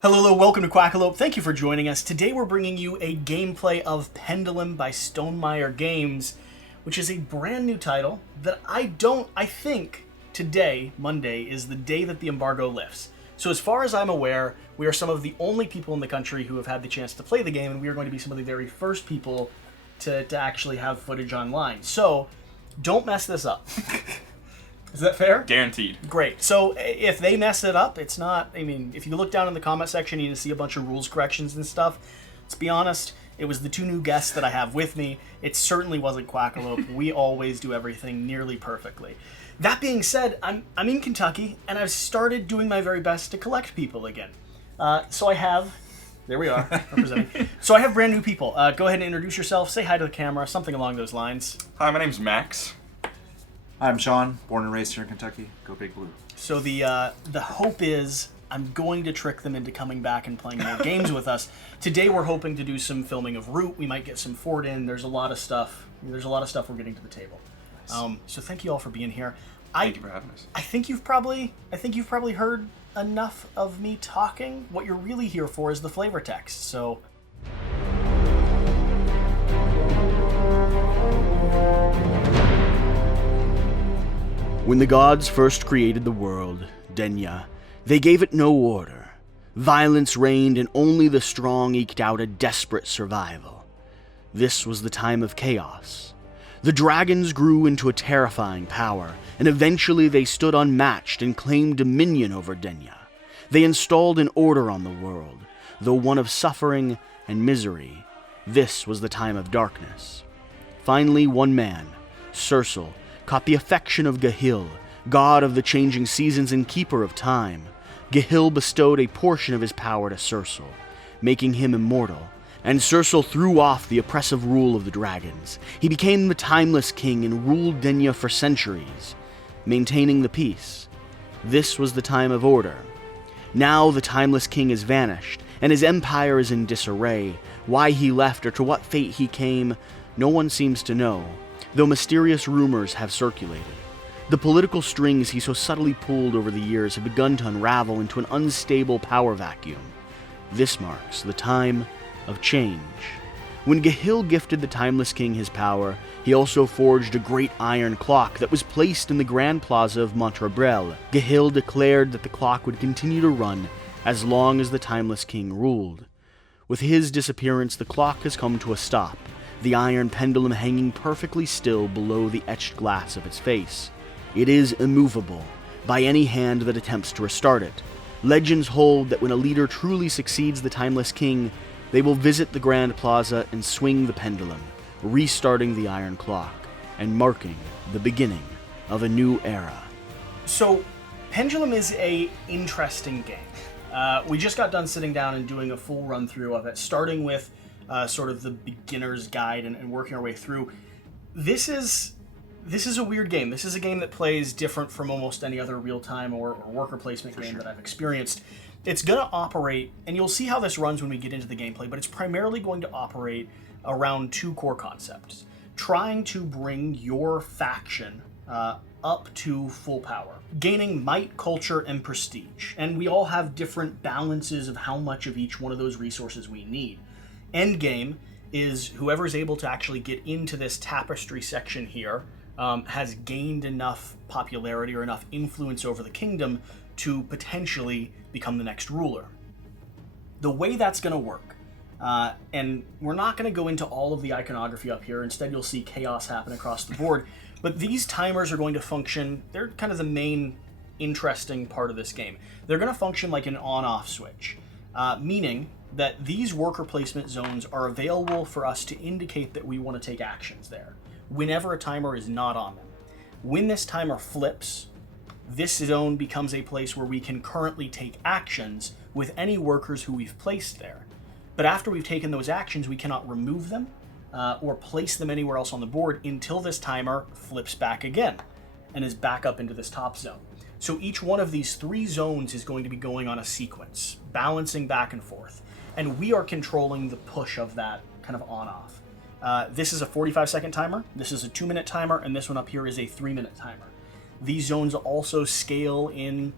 Hello, welcome to Quackalope. Thank you for joining us. Today we're bringing you a gameplay of Pendulum by Stonemaier Games, which is a brand new title that I think today, Monday, is the day that the embargo lifts. So as far as I'm aware, we are some of the only people in the country who have had the chance to play the game, and we are going to be some of the very first people to actually have footage online. So, don't mess this up. Is that fair? Guaranteed. Great. So if they mess it up, it's not... I mean, if you look down in the comment section, you can see a bunch of rules corrections and stuff. Let's be honest, it was the two new guests that I have with me. It certainly wasn't Quackalope. We always do everything nearly perfectly. That being said, I'm in Kentucky, and I've started doing my very best to collect people again. So I have... There we are, representing. So I have brand new people. Go ahead and introduce yourself, say hi to the camera, something along those lines. Hi, my name's Max. I'm Sean, born and raised here in Kentucky. Go Big Blue. So the hope is I'm going to trick them into coming back and playing more games with us. Today we're hoping to do some filming of Root. We might get some Fort in. There's a lot of stuff. There's a lot of stuff we're getting to the table. Nice. So thank you all for being here. Thank you for having us. I think you've probably heard enough of me talking. What you're really here for is the flavor text. So. When the gods first created the world, Dünya, they gave it no order. Violence reigned and only the strong eked out a desperate survival. This was the time of chaos. The dragons grew into a terrifying power, and eventually they stood unmatched and claimed dominion over Dünya. They installed an order on the world, though one of suffering and misery. This was the time of darkness. Finally, one man, Sersul, caught the affection of Gahil, god of the changing seasons and keeper of time. Gahil bestowed a portion of his power to Sersul, making him immortal, and Sersul threw off the oppressive rule of the dragons. He became the timeless king and ruled Dünya for centuries, maintaining the peace. This was the time of order. Now the timeless king has vanished, and his empire is in disarray. Why he left or to what fate he came, no one seems to know, though mysterious rumors have circulated. The political strings he so subtly pulled over the years have begun to unravel into an unstable power vacuum. This marks the time of change. When Gahil gifted the Timeless King his power, he also forged a great iron clock that was placed in the Grand Plaza of Montrebrel. Gahil declared that the clock would continue to run as long as the Timeless King ruled. With his disappearance, the clock has come to a stop, the iron pendulum hanging perfectly still below the etched glass of its face. It is immovable by any hand that attempts to restart it. Legends hold that when a leader truly succeeds the Timeless King, they will visit the Grand Plaza and swing the pendulum, restarting the iron clock and marking the beginning of a new era. So, Pendulum is an interesting game. We just got done sitting down and doing a full run-through of it, starting with sort of the beginner's guide and working our way through. This is a weird game. This is a game that plays different from almost any other real-time or worker placement game that I've experienced. It's going to operate, and you'll see how this runs when we get into the gameplay, but it's primarily going to operate around two core concepts. Trying to bring your faction up to full power, gaining might, culture, and prestige. And we all have different balances of how much of each one of those resources we need. Endgame is whoever is able to actually get into this tapestry section here has gained enough popularity or enough influence over the kingdom to potentially become the next ruler. The way that's going to work, and we're not going to go into all of the iconography up here, instead you'll see chaos happen across the board, but these timers are going to function, they're kind of the main interesting part of this game. They're going to function like an on-off switch, meaning that these worker placement zones are available for us to indicate that we want to take actions there, whenever a timer is not on them. When this timer flips, this zone becomes a place where we can currently take actions with any workers who we've placed there. But after we've taken those actions, we cannot remove them or place them anywhere else on the board until this timer flips back again and is back up into this top zone. So each one of these three zones is going to be going on a sequence, balancing back and forth. And we are controlling the push of that kind of on-off. This is a 45-second timer, this is a 2-minute timer, and this one up here is a 3-minute timer. These zones also scale in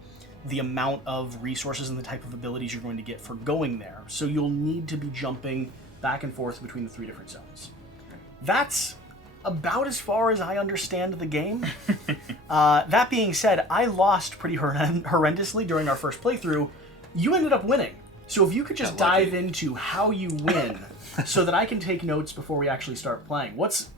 the amount of resources and the type of abilities you're going to get for going there. So you'll need to be jumping back and forth between the 3 different zones. That's about as far as I understand the game. That being said, I lost pretty horrendously during our first playthrough. You ended up winning. So if you could just dive into how you win so that I can take notes before we actually start playing. What's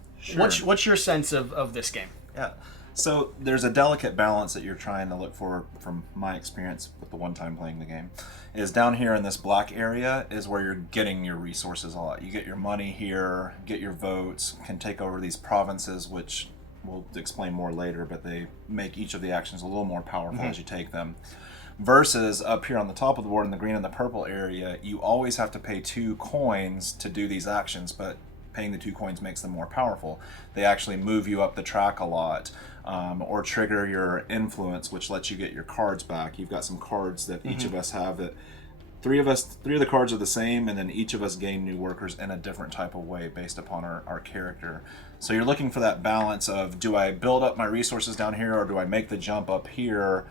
your sense of this game? Yeah. So there's a delicate balance that you're trying to look for, from my experience with the one time playing the game, is down here in this black area is where you're getting your resources a lot. You get your money here, get your votes, can take over these provinces, which we'll explain more later, but they make each of the actions a little more powerful as you take them. Versus up here on the top of the board in the green and the purple area, you always have to pay 2 coins to do these actions, but paying the 2 coins makes them more powerful. They actually move you up the track a lot, or trigger your influence, which lets you get your cards back. You've got some cards that each of us have that 3 of the cards are the same, and then each of us gain new workers in a different type of way based upon our character. So you're looking for that balance of, do I build up my resources down here, or do I make the jump up here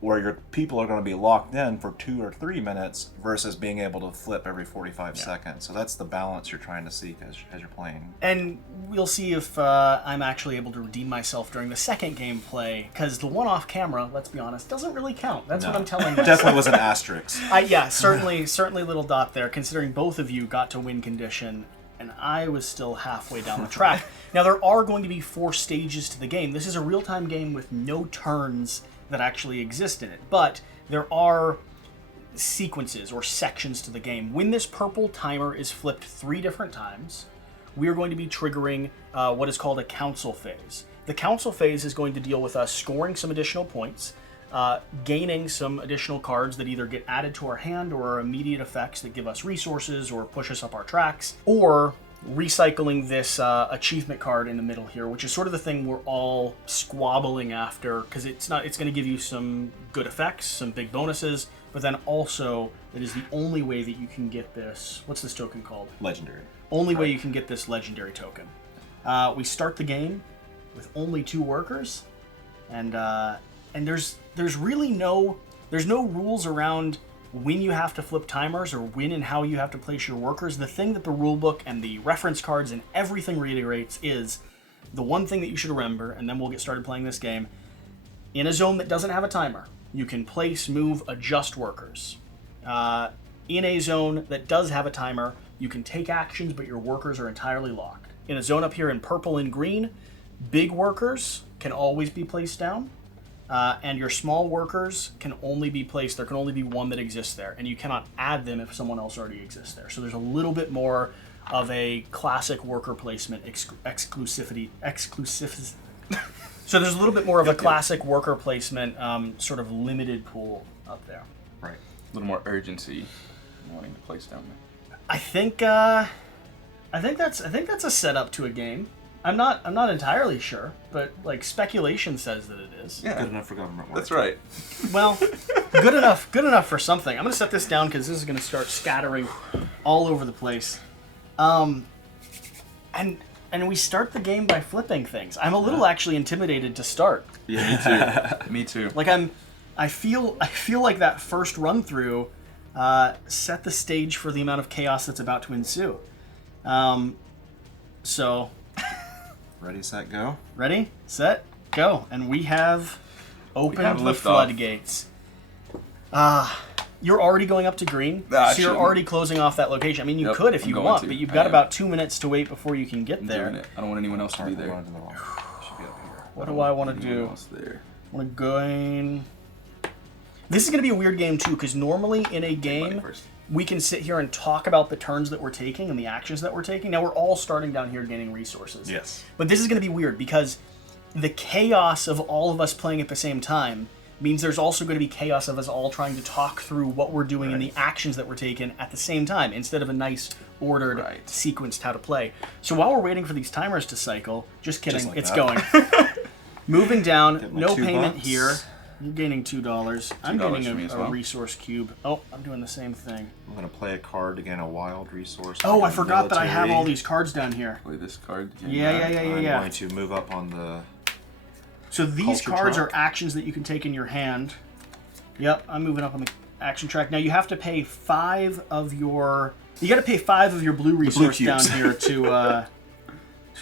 where your people are going to be locked in for 2 or 3 minutes versus being able to flip every 45 seconds. So that's the balance you're trying to seek as you're playing. And we'll see if I'm actually able to redeem myself during the second gameplay, because the one off camera, let's be honest, doesn't really count. That's what I'm telling you. Definitely was an asterisk. Certainly little dot there, considering both of you got to win condition, and I was still halfway down the track. Now, there are going to be 4 stages to the game. This is a real-time game with no turns that actually exist in it, but there are sequences or sections to the game. When this purple timer is flipped 3 different times, we are going to be triggering what is called a council phase. The council phase is going to deal with us scoring some additional points, gaining some additional cards that either get added to our hand or are immediate effects that give us resources or push us up our tracks, or recycling this achievement card in the middle here, which is sort of the thing we're all squabbling after, because it's going to give you some good effects, some big bonuses, but then also it is the only way that you can get this, what's this token called? Legendary. Way you can get this legendary token. We start the game with only 2 workers, and there's really no rules around when you have to flip timers or when and how you have to place your workers. The thing that the rulebook and the reference cards and everything reiterates is the one thing that you should remember, and then we'll get started playing this game. In a zone that doesn't have a timer, you can place, move, adjust workers. In a zone that does have a timer, you can take actions, but your workers are entirely locked. In a zone up here in purple and green, big workers can always be placed down. And your small workers can only be placed, there can only be one that exists there, and you cannot add them if someone else already exists there. So there's a little bit more of a classic worker placement exclusivity. So there's a little bit more of a classic worker placement sort of limited pool up there. Right. A little more urgency in wanting to place down there. I think that's a setup to a game. I'm not entirely sure, but like speculation says that it is. Yeah. Good enough for government work. That's right. Well, good enough for something. I'm gonna set this down because this is gonna start scattering all over the place. And we start the game by flipping things. I'm a little actually intimidated to start. Yeah, me too. Me too. Like I feel like that first run through set the stage for the amount of chaos that's about to ensue. So. Ready, set, go. Ready, set, go. And we have opened the floodgates. You're already going up to green, so you're already closing off that location. I mean, you could if you want, but you've got about 2 minutes to wait before you can get there. Doing it. I don't want anyone else to be there. What do I want to do? I want to go in. This is going to be a weird game, too, because normally in a game, we can sit here and talk about the turns that we're taking and the actions that we're taking. Now, we're all starting down here gaining resources. Yes. But this is going to be weird because the chaos of all of us playing at the same time means there's also going to be chaos of us all trying to talk through what we're doing and the actions that we're taking at the same time instead of a nice, ordered, sequenced how to play. So while we're waiting for these timers to cycle, just kidding, just like it's that. going. Moving down, no payment $2. here. You're gaining $2. I'm $2 getting for a me as resource cube. Oh, I'm doing the same thing. I'm going to play a card to gain a wild resource. Oh, I forgot that I have all these cards down here. Play this card. Yeah. I'm going to move up on the... So these Culture cards truck. are actions that you can take in your hand. Yep, I'm moving up on the action track. Now you have to pay 5 of your... You got to pay 5 of your blue resource down here to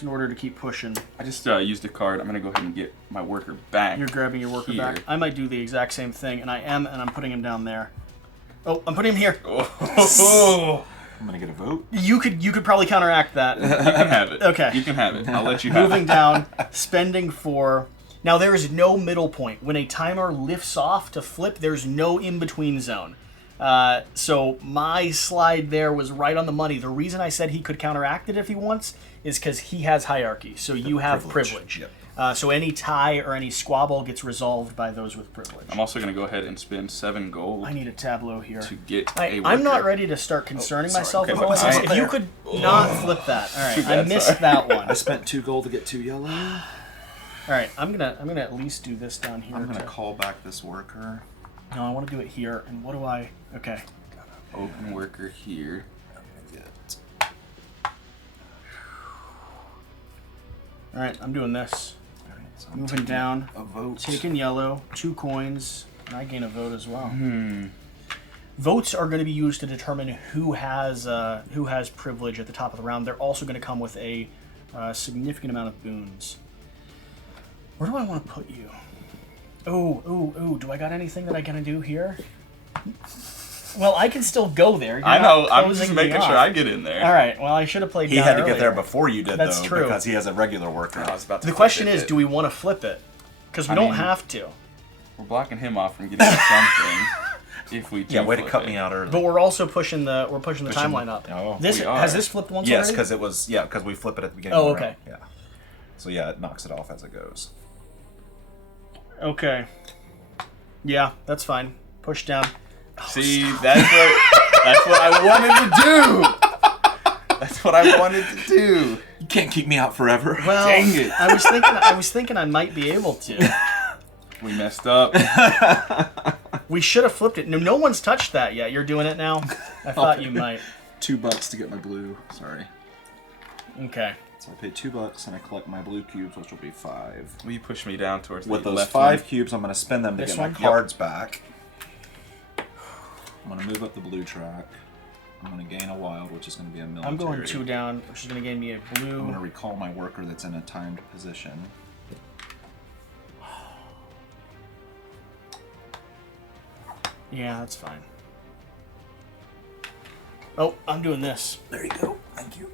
in order to keep pushing. I just used a card. I'm gonna go ahead and get my worker back. You're grabbing your worker here. back. I might do the exact same thing, and I'm putting him down there. Oh, I'm putting him here. Oh. I'm gonna get a vote. You could probably counteract that. You can have it. Okay. You can have it. I'll let you have Moving it. down, spending 4. Now there is no middle point. When a timer lifts off to flip, there's no in-between zone. So my slide there was right on the money. The reason I said he could counteract it if he wants is because he has hierarchy. So you have privilege. Yep. So any tie or any squabble gets resolved by those with privilege. I'm also going to go ahead and spend 7 gold I need a tableau here. to get a worker. I'm not ready to start concerning myself Okay, with but all this. I- If you could not flip that. All right, Too bad, I missed sorry. that one. I spent 2 gold to get 2 yellow. All right, I'm gonna at least do this down here. I'm gonna call back this worker. No, I want to do it here. And what do I? Okay. Open worker here. Get All right, I'm doing this. Alright, so I'm Moving taking down, a vote. taking yellow, 2 coins, and I gain a vote as well. Hmm. Votes are going to be used to determine who has privilege at the top of the round. They're also going to come with a significant amount of boons. Where do I want to put you? Oh, do I got anything that I gotta do here? Well, I can still go there. You're I know. not I'm closing just me making off. sure I get in there. All right. Well, I should have played. He down had to earlier. get there before you did, That's though, true. because he has a regular worker. I was about to The flip question it, is, but do we want to flip it? Because we I don't mean- have to. We're blocking him off from getting something. If we do Yeah, way to flip cut it. me out early. But we're also pushing the timeline up. Oh, This we are. has this flipped once Yes, already? because it was because we flip it at the beginning. Oh, of the okay. round. Yeah. So yeah, it knocks it off as it goes. Okay. Yeah, that's fine. Push down. See, that's what I wanted to do. That's what I wanted to do. You can't keep me out forever. Well, Dang it. I was thinking I might be able to. We messed up. We should have flipped it. No one's touched that yet. You're doing it now? I thought you might. $2 to get my blue. Sorry. Okay. So I pay $2 and I collect my blue cubes, which will be 5. Will you push me down towards With the those left 5 one? cubes, I'm going to spend them to This get one? my Yep. cards back. I'm going to move up the blue track. I'm going to gain a wild, which is going to be a military. I'm going 2 down, which is going to gain me a I'm going to blue. recall my worker that's in a timed position. Yeah, that's fine. Oh, I'm doing this. There you go. Thank you.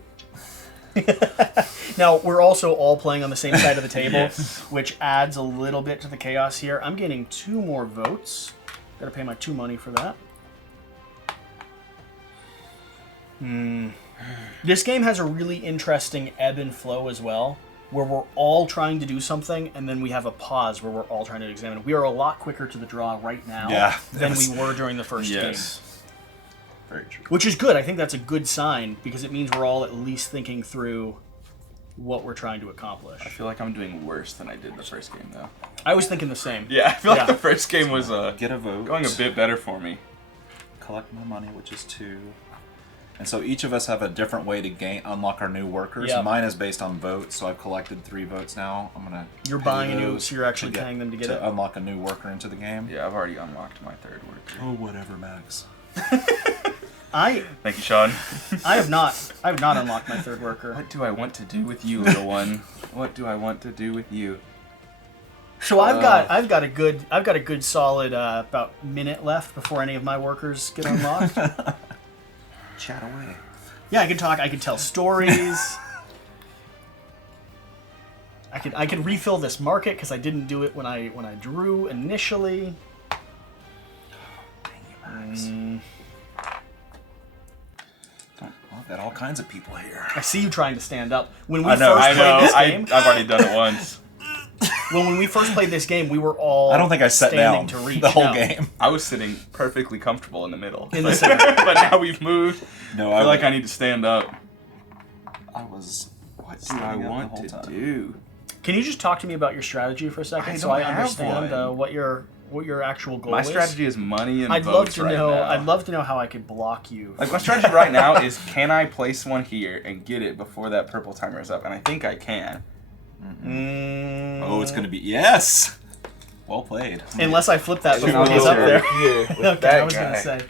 Now, we're also all playing on the same side of the table, Yes. which adds a little bit to the chaos here. I'm getting 2 more votes. Gotta pay my 2 money for that. This game has a really interesting ebb and flow as well, where we're all trying to do something, and then we have a pause where we're all trying to examine it. We are a lot quicker to the draw right now Yeah, than yes. we were during the first game. Yes. Very true. Which is good. I think that's a good sign, because it means we're all at least thinking through what we're trying to accomplish. I feel like I'm doing worse than I did the first game, though. I was thinking the same. Yeah, I feel Yeah. like the first game was Get a vote. going a bit better for me. Collect my money, which is 2. And so each of us have a different way to unlock our new workers. Yep. Mine is based on votes, so I've collected 3 votes now. I'm gonna. You're pay buying a new, those so you're actually to paying them to get it. unlock a new worker into the game. Yeah, I've already unlocked my 3rd worker. Oh, whatever, Max. I Thank you, Sean. have not unlocked my 3rd worker. What do I want to do with you, little one? What do I want to do with you? So I've got a good solid about minute left before any of my workers get unlocked. Chat away. Yeah, I can talk. I can tell stories. I can refill this market because I didn't do it when I drew initially. Dang you, Max. I've got all kinds of people here. I see you trying to stand up. When we I know, first I know. played this game, I've already done it once. well, when we first played this game, we were all I don't think I sat standing down to reach. the whole No. game. I was sitting perfectly comfortable in the middle. In the center. But now we've moved. No, I feel like I need to stand up. I was. What do standing I up the want whole to time. do? Can you just talk to me about your strategy for a second, I so don't I have understand one. what your actual goal My is? strategy is money and I'd votes love to right know. now. I'd love to know how I could block you. Like, my strategy right now is, can I place one here and get it before that purple timer is up? And I think I can. Oh, it's gonna be yes. Well played. Unless I flip that And before I'll he's go up there. over here with Okay, that I was guy. gonna say.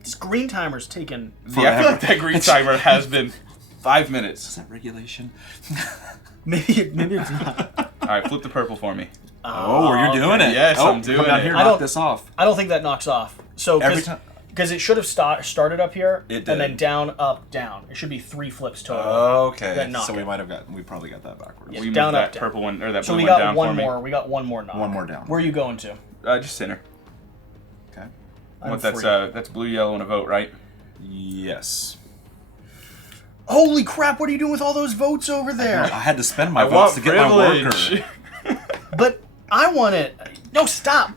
This green timer's taken. See, I feel like that green timer has been 5 minutes. Is that regulation? Maybe it's not. All right, flip the purple for me. Oh, you're doing it. Yes, oh, I'm doing come down it. here, I knock don't- this off. I don't think that knocks off. So Every time. because it should have started up here It and did. then down, up, down. It should be 3 flips total. Okay. Then knock So it. we probably got that backwards. Yeah. We Down, moved up, that down. purple one or that So blue we one got down one for me. more. We got one more knock. One more down. Where are you going to? Just center. Okay. I'm That's free. that's blue, yellow, and a vote, right? Yes. Holy crap! What are you doing with all those votes over I there? had to spend my I votes want to get my privilege. worker. But I want it. No, stop.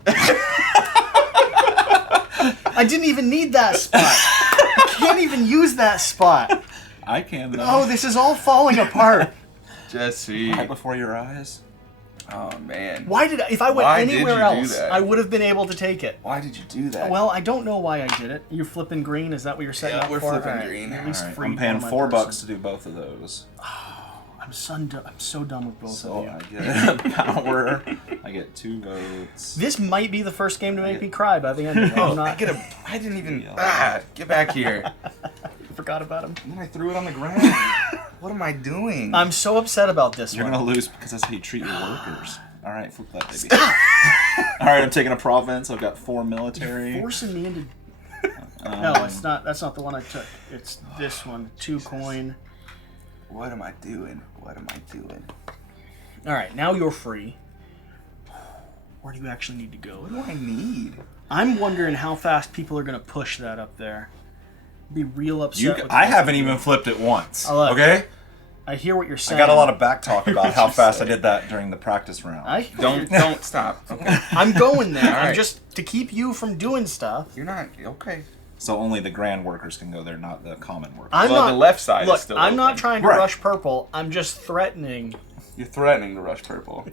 I didn't even need that spot. I can't even use that spot. I can though. Oh, this is all falling apart. Jesse. Right before your eyes. Oh man. Why did if I went Why did anywhere you do else, that? I would have been able to take it. Why did you do that? Well, I don't know why I did it. You're flipping green. Is that what you're setting Yeah, up we're for? flipping All right. green. At least All right, free I'm paying for my $4 person. to do both of those. I'm so done with both So of you. I get power. I get 2 votes. This might be the first game to make me cry by the end of it. I'm not. I didn't even. Yeah. Get back here. Forgot about him. And then I threw it on the ground. What am I doing? I'm so upset about this You're one. gonna lose because that's how you treat your workers. All right, flip that baby. All right, I'm taking a province. I've got 4 military. Forcing me into. No, it's not. That's not the one I took. It's this one. 2 coin. What am I doing? What am I doing? All right, now you're free. Where do you actually need to go? What do I need? I'm wondering how fast people are gonna push that up there. Be real upset. with I me. haven't even flipped it once. Oh, look. Okay? I hear what you're I saying. got a lot of back talk about how fast I did that during the practice round. Don't stop. Okay. I'm going there. All I'm right. just to keep you from doing stuff. You're not okay. So only the grand workers can go there, not the common workers. I'm Well, not. the left side Look, is still I'm not open. trying to Right. rush purple. I'm just threatening. You're threatening to rush purple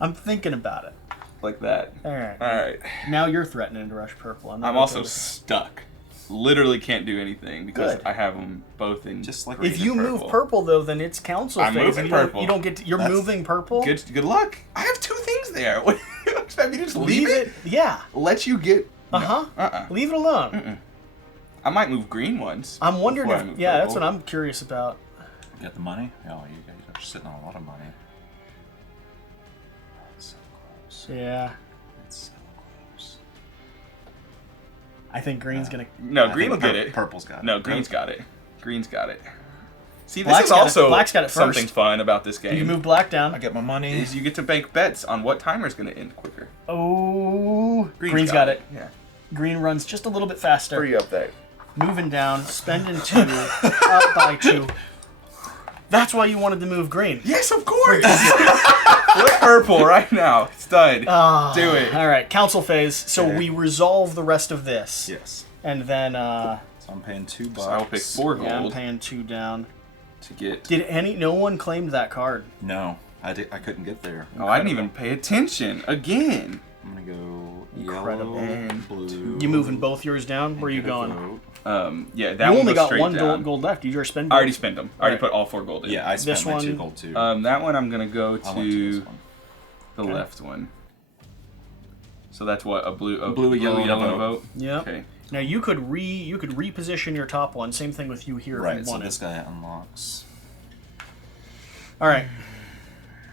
I'm thinking about it. like that. All right. All right. Now you're threatening to rush purple. not I'm okay also with it. stuck. Literally can't do anything because Good. I have them both in. Just like green If you and move purple, though, then it's council I'm phase. moving and you don't- purple. You don't get. To, you're That's- moving purple. Good luck. I have 2 things there. What do you expect me to just Leave it. Yeah. Let you get. Uh huh. Leave it alone. I might move green ones. I'm wondering before I if. move Yeah, that's purple. what I'm curious about. Get the money? Oh, you guys are sitting on a lot of money. It's so close. Yeah. It's so close. I think green's gonna. No, I green will think get it. Purple's got it. No, green's got it. Green's got it. See, this Black's is got it. also Black's got it something first. fun about this game. You move black down. I get my money. is you get to bank bets on what timer's going to end quicker. Oh, green's got it. Yeah. Green runs just a little bit faster. Free up that. Moving down, spending 2, up by 2. That's why you wanted to move green. Yes, of course. Flip purple right now. It's done. Ah, Do it. All right, council phase. So Okay. we resolve the rest of this. Yes. And then, So I'm paying $2. So I'll pick 4 yeah, I'm gold paying 2 down. to get. No one claimed that card. No, I couldn't get there. Oh, I didn't even pay attention again. I'm gonna go Incredible. yellow and blue. You moving both yours down? Where are you Get a going? vote. Yeah, that You one only goes got straight 1 down. gold left. Did you already spend I gold? already spent them. I already Right. put all 4 gold in. Yeah, I spent This my one- 2 gold too. That one I'm gonna go I went to to this one. the left one. So that's what a blue, a Blue, a yellow, and a and a vote. vote. Yeah. Okay. Now you could reposition your top one. Same thing with you here if Right, you so wanted. this guy unlocks. All right.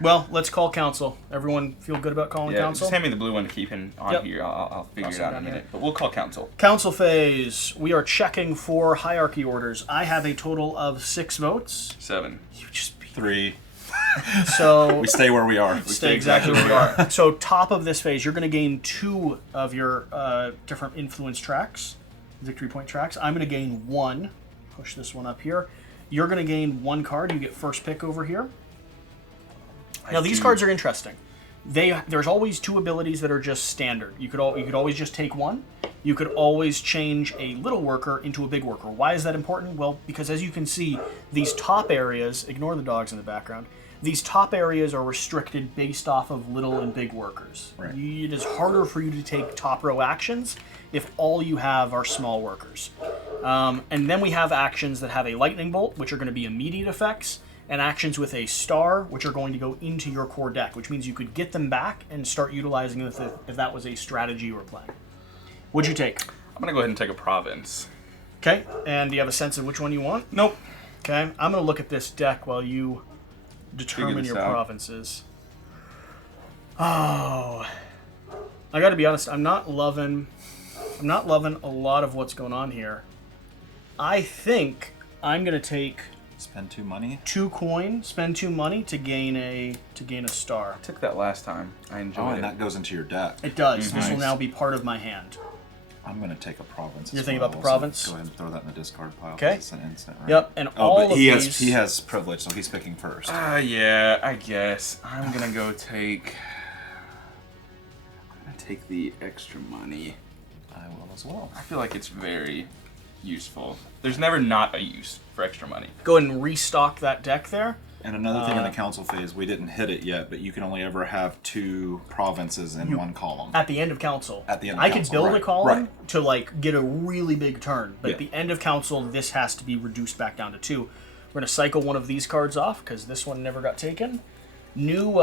Well, let's call council. Everyone feel good about calling Yeah, council? just hand me the blue one to keep on Yep. here. I'll figure Toss it it out in a down minute. here. But we'll call council. Council phase. We are checking for hierarchy orders. I have a total of 6 votes. 7. You just beat 3. So We stay where we are. stay exactly where we are. So top of this phase, you're going to gain 2 of your different influence tracks, victory point tracks. I'm going to gain 1. Push this one up here. You're going to gain 1 card. You get first pick over here. Now these cards are interesting. There's always 2 abilities that are just standard. You could always just take 1. You could always change a little worker into a big worker. Why is that important? Well, because as you can see, these top areas, ignore the dogs in the background, these top areas are restricted based off of little and big workers. Right. It is harder for you to take top row actions if all you have are small workers. And then we have actions that have a lightning bolt, which are going to be immediate effects, and actions with a star, which are going to go into your core deck, which means you could get them back and start utilizing them if that was a strategy you were playing. What'd you take? I'm gonna go ahead and take a province. Okay, and do you have a sense of which one you want? Nope. Okay, I'm going to look at this deck while you determine this your out. provinces. Oh, I got to be honest. I'm not loving a lot of what's going on here. I think I'm going to take Spend 2 money. 2 coin, spend 2 money to gain a star. I took that last time. I Oh, enjoyed and it. that goes into your deck. It does. This will Nice. now be part of my hand. I'm going to take a province. You're as thinking well, about the so province? go ahead and throw that in the discard pile. 'cause Okay. It's an instant, right? Yep, and Oh, all but of he these. has privilege, so he's picking first. Yeah, I guess. I'm gonna go take... I'm gonna take the extra money. I will as well. I feel like it's very useful. There's never not a use for extra money. Go ahead and restock that deck there. And another thing in the council phase, we didn't hit it yet, but you can only ever have 2 provinces in one column. At the end of council. At the end of I council, could build a right, column right. to like get a really big turn, but Yeah. at the end of council, this has to be reduced back down to 2. We're gonna cycle one of these cards off because this one never got taken. New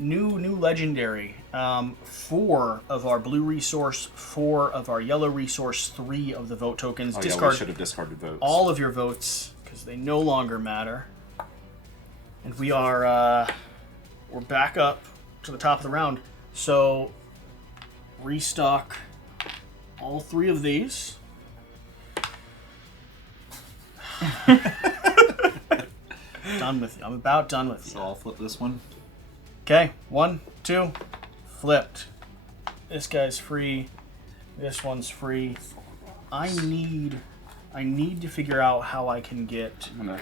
legendary. 4 of our blue resource, 4 of our yellow resource, 3 of the vote tokens. Oh, yeah, we Discard should have discarded votes. all of your votes because they no longer matter. And we are we're back up to the top of the round. So restock all 3 of these. Done with you. I'm about done with So you. I'll flip this one. Okay, 1, 2, flipped. This guy's free. This one's free. I need to figure out how I can get. I'm gonna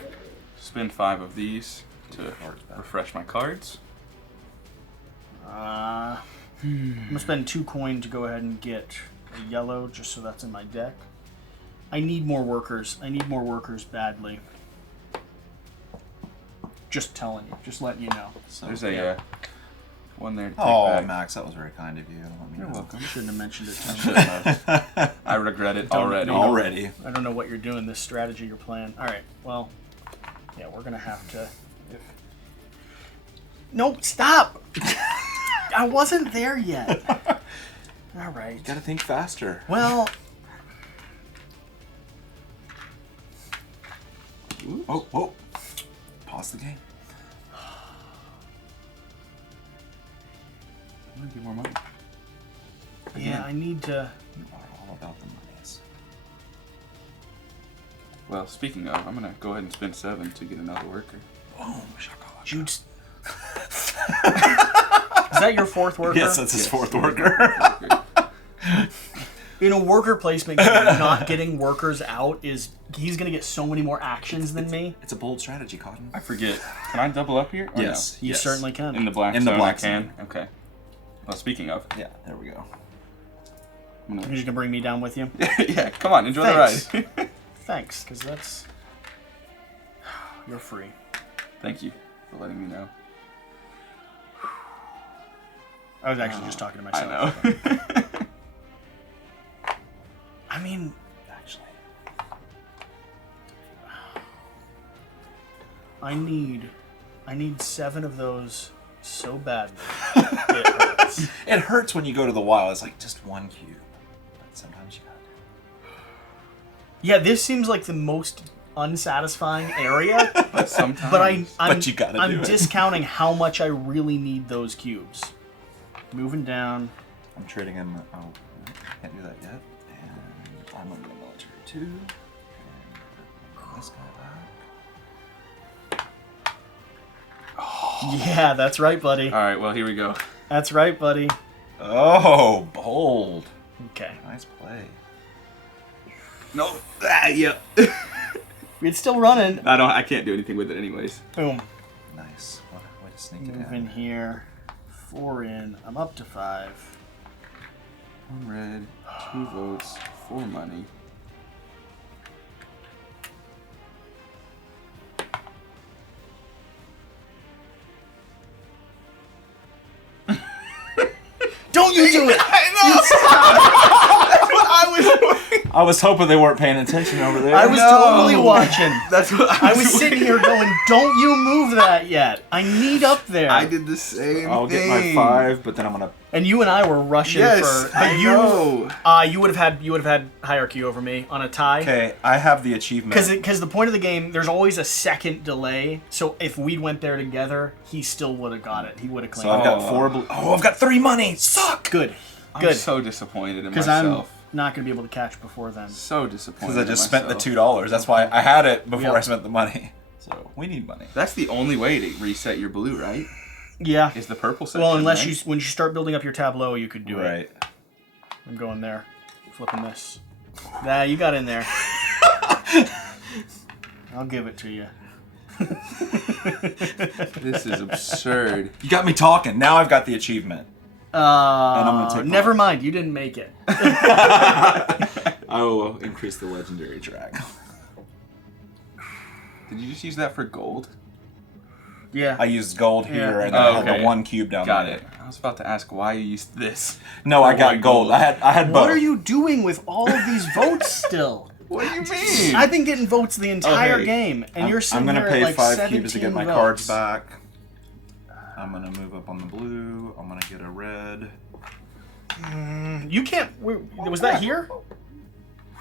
spend 5 of these to refresh my cards. I'm gonna spend 2 coin to go ahead and get a yellow, just so that's in my deck. I need more workers. I need more workers badly. Just telling you. Just letting you know. So, There's a one there to take Oh, back. Max, that was very kind of you. Let me You're know. welcome. Shouldn't have mentioned it to me. I regret it Don't- already. don't- Already. I don't know what you're doing. This strategy you're playing. All right. Well, yeah, we're gonna have to. Nope. Stop. I wasn't there yet. All right. Gotta think faster. Well. Oh, oh. Pause the game. I'm gonna get more money. Yeah, I need to. You are all about the monies. Well, speaking of, I'm gonna go ahead and spend 7 to get another worker. Boom, shakalaka. Jude's. Is that your 4th worker? Yes, that's his 4th worker. In a worker placement game, not getting workers out is he's gonna get so many more actions than me. It's a bold strategy, Cotton. I forget. Can I double up here? Or Yes. You certainly can. No? In the black In the zone, black I can. Okay. Well, speaking of, Yeah, there we go. I'm You're gonna... just gonna bring me down with you. yeah, come on, enjoy Thanks. the ride. Thanks, because that's. You're free. Thank you for letting me know. I was actually just talking to myself. I know. I mean, Actually. I need 7 of those so badly. It hurts. It hurts when you go to the wild. It's like just 1 cube. But sometimes you gotta do Yeah, this seems like the most unsatisfying area, But sometimes... but I'm But you gotta I'm do it. discounting how much I really need those cubes. Moving down. I'm trading in. Oh, can't do that yet. And I'm on the military too. And bring this guy back. Yeah, that's right, buddy. All right, well, here we go. That's right, buddy. Oh, bold. Okay. Nice play. No. Yeah. It's still running. I can't do anything with it anyways. Boom. Nice. What a way to sneak it Move in. in here. 4 in. I'm up to 5. 1 red, 2 votes, 4 money. Don't you do it! I know! That's what I was doing! I was hoping they weren't paying attention over there. I was totally watching. That's what I was sitting here going, "Don't you move that yet? I need up there." I did the same I'll thing. get my 5, but then I'm gonna. And you and I were rushing Yes, for. I know. You would have had hierarchy over me on a tie. Okay, I have the achievement. Because the point of the game, there's always a second delay. So if we went there together, he still would have got it. He would have claimed So I've it. got 4 blue. Oh, I've got 3 money. Suck. Good. I'm Good. so disappointed in Because I'm myself. not going to be able to catch before then. So disappointed. Because I just in spent the myself. $2. That's why I had it before Yep. I spent the money. So we need money. That's the only way to reset your blue, right? Yeah. Is the purple section. Well, unless right? when you start building up your tableau, you could do it. Right. I'm going there. Flipping this. Nah, you got in there. I'll give it to you. This is absurd. You got me talking. Now I've got the achievement. I'm gonna take never mind. You didn't make it. I will increase the legendary track. Did you just use that for gold? Yeah. I used gold here, Yeah. and then I had okay. the 1 cube down Got there. it. I was about to ask why you used this. No, I Why got gold. I had both. What are you doing with all of these votes still? What do you mean? I've been getting votes the entire hey. game, and you're I'm sitting gonna there pay at like 5 17 cubes to get my votes. cards back. I'm gonna move up on the blue. I'm gonna get a red. You can't. Was that here?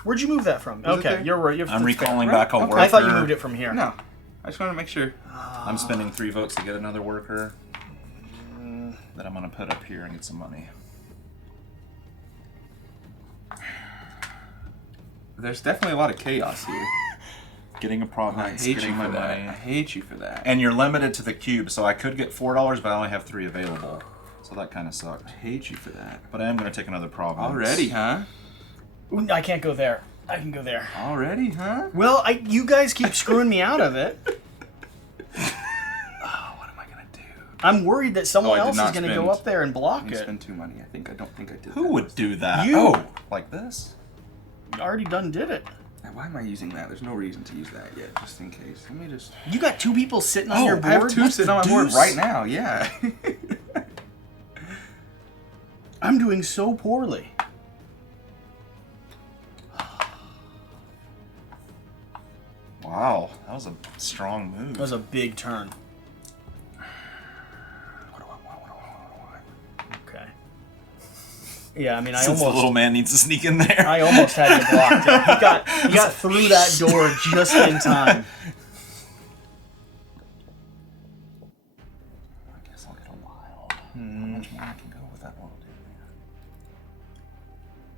Where'd you move that from? Was it Okay, there? you're right. I'm recalling back a Okay. worker. I thought you moved it from here. No. I just want to make sure. I'm spending 3 votes to get another worker. That I'm gonna put up here and get some money. There's definitely a lot of chaos here. Getting a I province, hate you getting my for that. money. I hate you for that. And you're limited to the cube, so I could get $4, but I only have 3 available. So that kind of sucked. I hate you for that. But I am gonna take another province. Already, huh? Ooh, I can't go there. I can go there. Already, huh? Well, you guys keep screwing me out of it. Oh, what am I gonna do? I'm worried that someone I did else is not going to spend- go up there and block I didn't it. spend 2 money. I don't think I did. Who that. would do that? You. Oh, like this? You already done did it. Now, why am I using that? There's no reason to use that yet, just in case. Let me just. You got 2 people sitting on your board. I have 2 sitting on my board deuce? right now. Yeah. I'm doing so poorly. Wow, that was a strong move. That was a big turn. What do I want? Okay. Yeah, I mean, I Since the almost. little man needs to sneak in there. I almost had you blocked. He got through that door just in time. I guess I'll get a wild. How much more I can go with that little dude?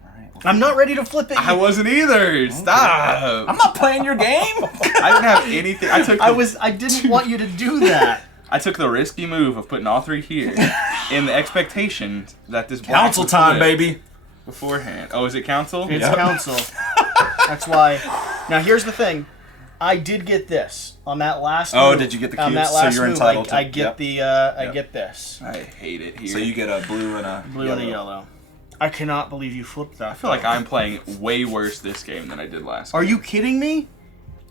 Alright. I'm not ready to flip it. I wasn't either. Stop. I'm not playing your game! I didn't have anything. I didn't want you to do that. I took the risky move of putting all 3 here in the expectation that this black Council would time, flip baby! beforehand. Oh, is it council? It's Yep. council. That's why. Now here's the thing. I did get this on that last. Oh, move. did you get the On cubes? that So last you're move, entitled to- I get yep. the. I Yep. get this. I hate it here. So you get a blue and a Blue and a yellow. I cannot believe you flipped that. I feel like I'm playing way worse this game than I did last Are game. you kidding me?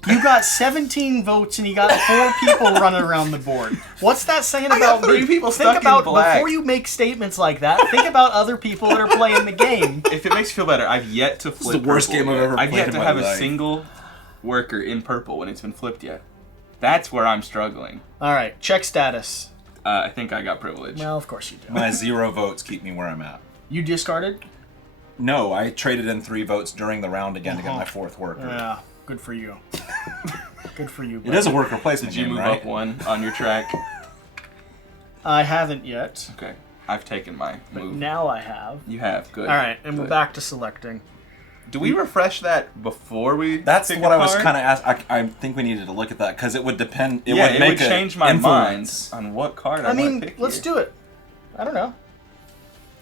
You got 17 votes and you got 4 people running around the board. What's that saying I got about 3 me? people Think stuck about in black. before you make statements like that. Think about other people that are playing the game. If it makes you feel better, I've yet to flip. the worst purple game I've yet. ever I've played yet in to my have a life. single worker in purple when it's been flipped yet. That's where I'm struggling. All right, check status. I think I got privilege. Well, of course you do. My 0 votes keep me where I'm at. You discarded? No, I traded in 3 votes during the round again to get my 4th worker. Yeah, good for you. Good for you. It is a worker placement Did you game, move right? up 1 on your track? I haven't yet, Okay, I've taken my but move. now I have. You have, good. All right, and we're Good. back to selecting. Do we refresh that before we? That's pick what a I was card? kind of asking. I think we needed to look at that because it would depend. It Yeah, would it make would a change my influence. mind on what card I, I mean, want to pick. let's do it. I don't know.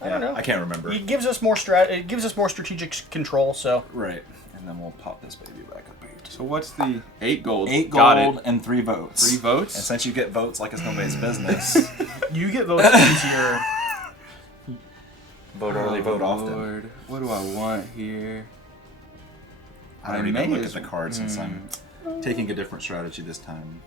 I don't know. I can't remember. It gives us more It gives us more strategic control. So Right, and then we'll pop this baby back up here. So what's the 8 gold? 8 Got gold it. and 3 votes. 3 votes? And since you get votes like it's nobody's business, you get votes easier. vote early, vote often. Lord, what do I want here? I don't may even look at as- the card since I'm taking a different strategy this time.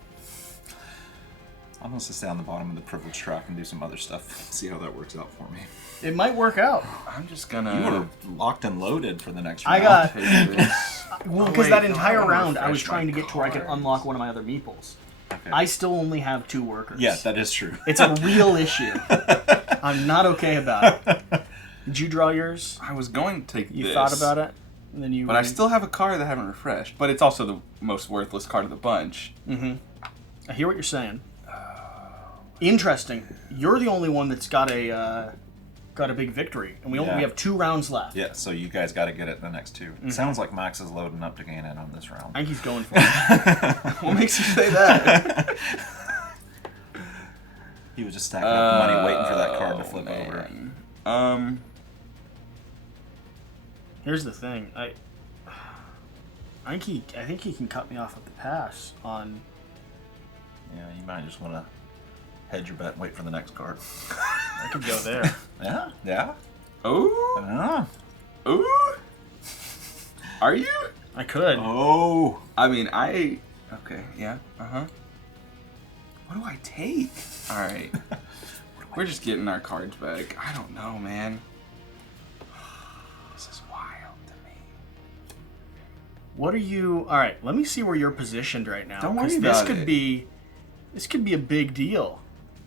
I'm going to stay on the bottom of the privilege track and do some other stuff. See how that works out for me. It might work out. I'm just gonna. You were locked and loaded for the next I round. got take this. well Oh, because wait, that no, entire I wanna round I was refresh trying to my get to where I could cards. unlock one of my other meeples. Okay. I still only have 2 workers. Yeah, that is true. It's a real issue. I'm not okay about it. Did you draw yours? I was going to take You this. thought about it, and then you. But I still have a card that I haven't refreshed. But it's also the most worthless card of the bunch. I hear what you're saying. Interesting. You're the only one that's got a big victory, and we have 2 rounds left. Yeah, so you guys got to get it in the next 2. It sounds like Max is loading up to gain in on this round. I think he's going for it. What makes you say that? He was just stacking up money, waiting for that card to flip over. Here's the thing. I think he can cut me off at the pass on. Yeah, you might just want to hedge your bet and wait for the next card. I could go there. Yeah? Yeah? Oh. Yeah. Ooh. Are you? I could. Oh. I mean, okay, yeah, What do I take? All right. We're just getting our cards back. I don't know, man. This is wild to me. What are you? All right, let me see where you're positioned right now. Don't worry 'cause about this could be a big deal.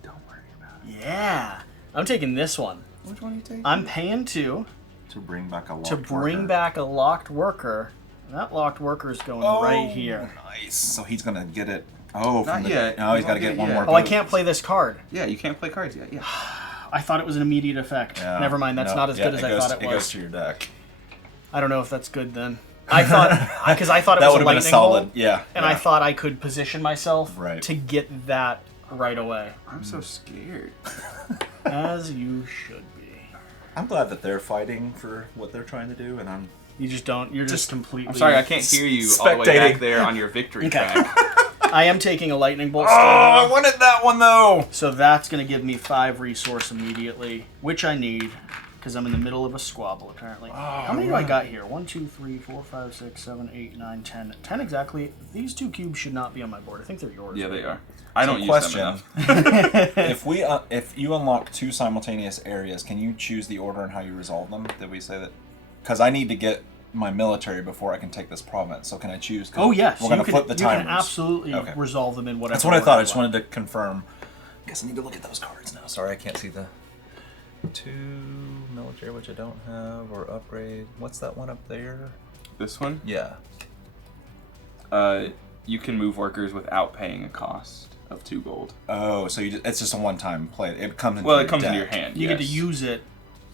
Don't worry about it. Yeah, I'm taking this one. Which one are you taking? I'm paying 2 To bring back a locked to bring worker. back a locked worker. And that locked worker is going right here. Nice. So he's going to get it. Oh, from Not yet. Oh, he's You got to won't get get one it more. yet. Oh, I vote. can't play this card. Yeah, you can't play cards yet. Yeah. I thought it was an immediate effect. Yeah. Never mind, that's No, not as yeah, good as I thought it It goes was. to your deck. I don't know if that's good then. I thought because I thought it That was would a have been a lightning solid. bolt, Yeah. and yeah. I thought I could position myself Right. to get that right away, I'm so scared. as you should be. I'm glad that they're fighting for what they're trying to do, and I'm. You just don't. You're just completely. I'm sorry, I can't hear you all the way Spectating. back there on your victory Okay. track. I am taking a lightning bolt. Oh, I still, wanted that one though. so that's going to give me 5 resource immediately, which I need because I'm in the middle of a squabble apparently. How many do I got here? 1, 2, 3, 4, 5, 6, 7, 8, 9, 10. 10 exactly. These 2 cubes should not be on my board. I think they're yours. Yeah, they are. I don't use Question: them enough. if you unlock 2 simultaneous areas, can you choose the order and how you resolve them? Did we say that? Because I need to get my military before I can take this province. So can I choose? 'Cause Oh yes, we're gonna flip the you timers. can absolutely Okay. resolve them in whatever. That's what I order thought. I you just want. wanted to confirm. I guess I need to look at those cards now. Sorry, I can't see the 2 military, which I don't have, or upgrade. What's that one up there? This one? Yeah. You can move workers without paying a cost of 2 gold. Oh, so it's just a one-time play. It comes into Well, your it comes in deck. your hand. You get to use it.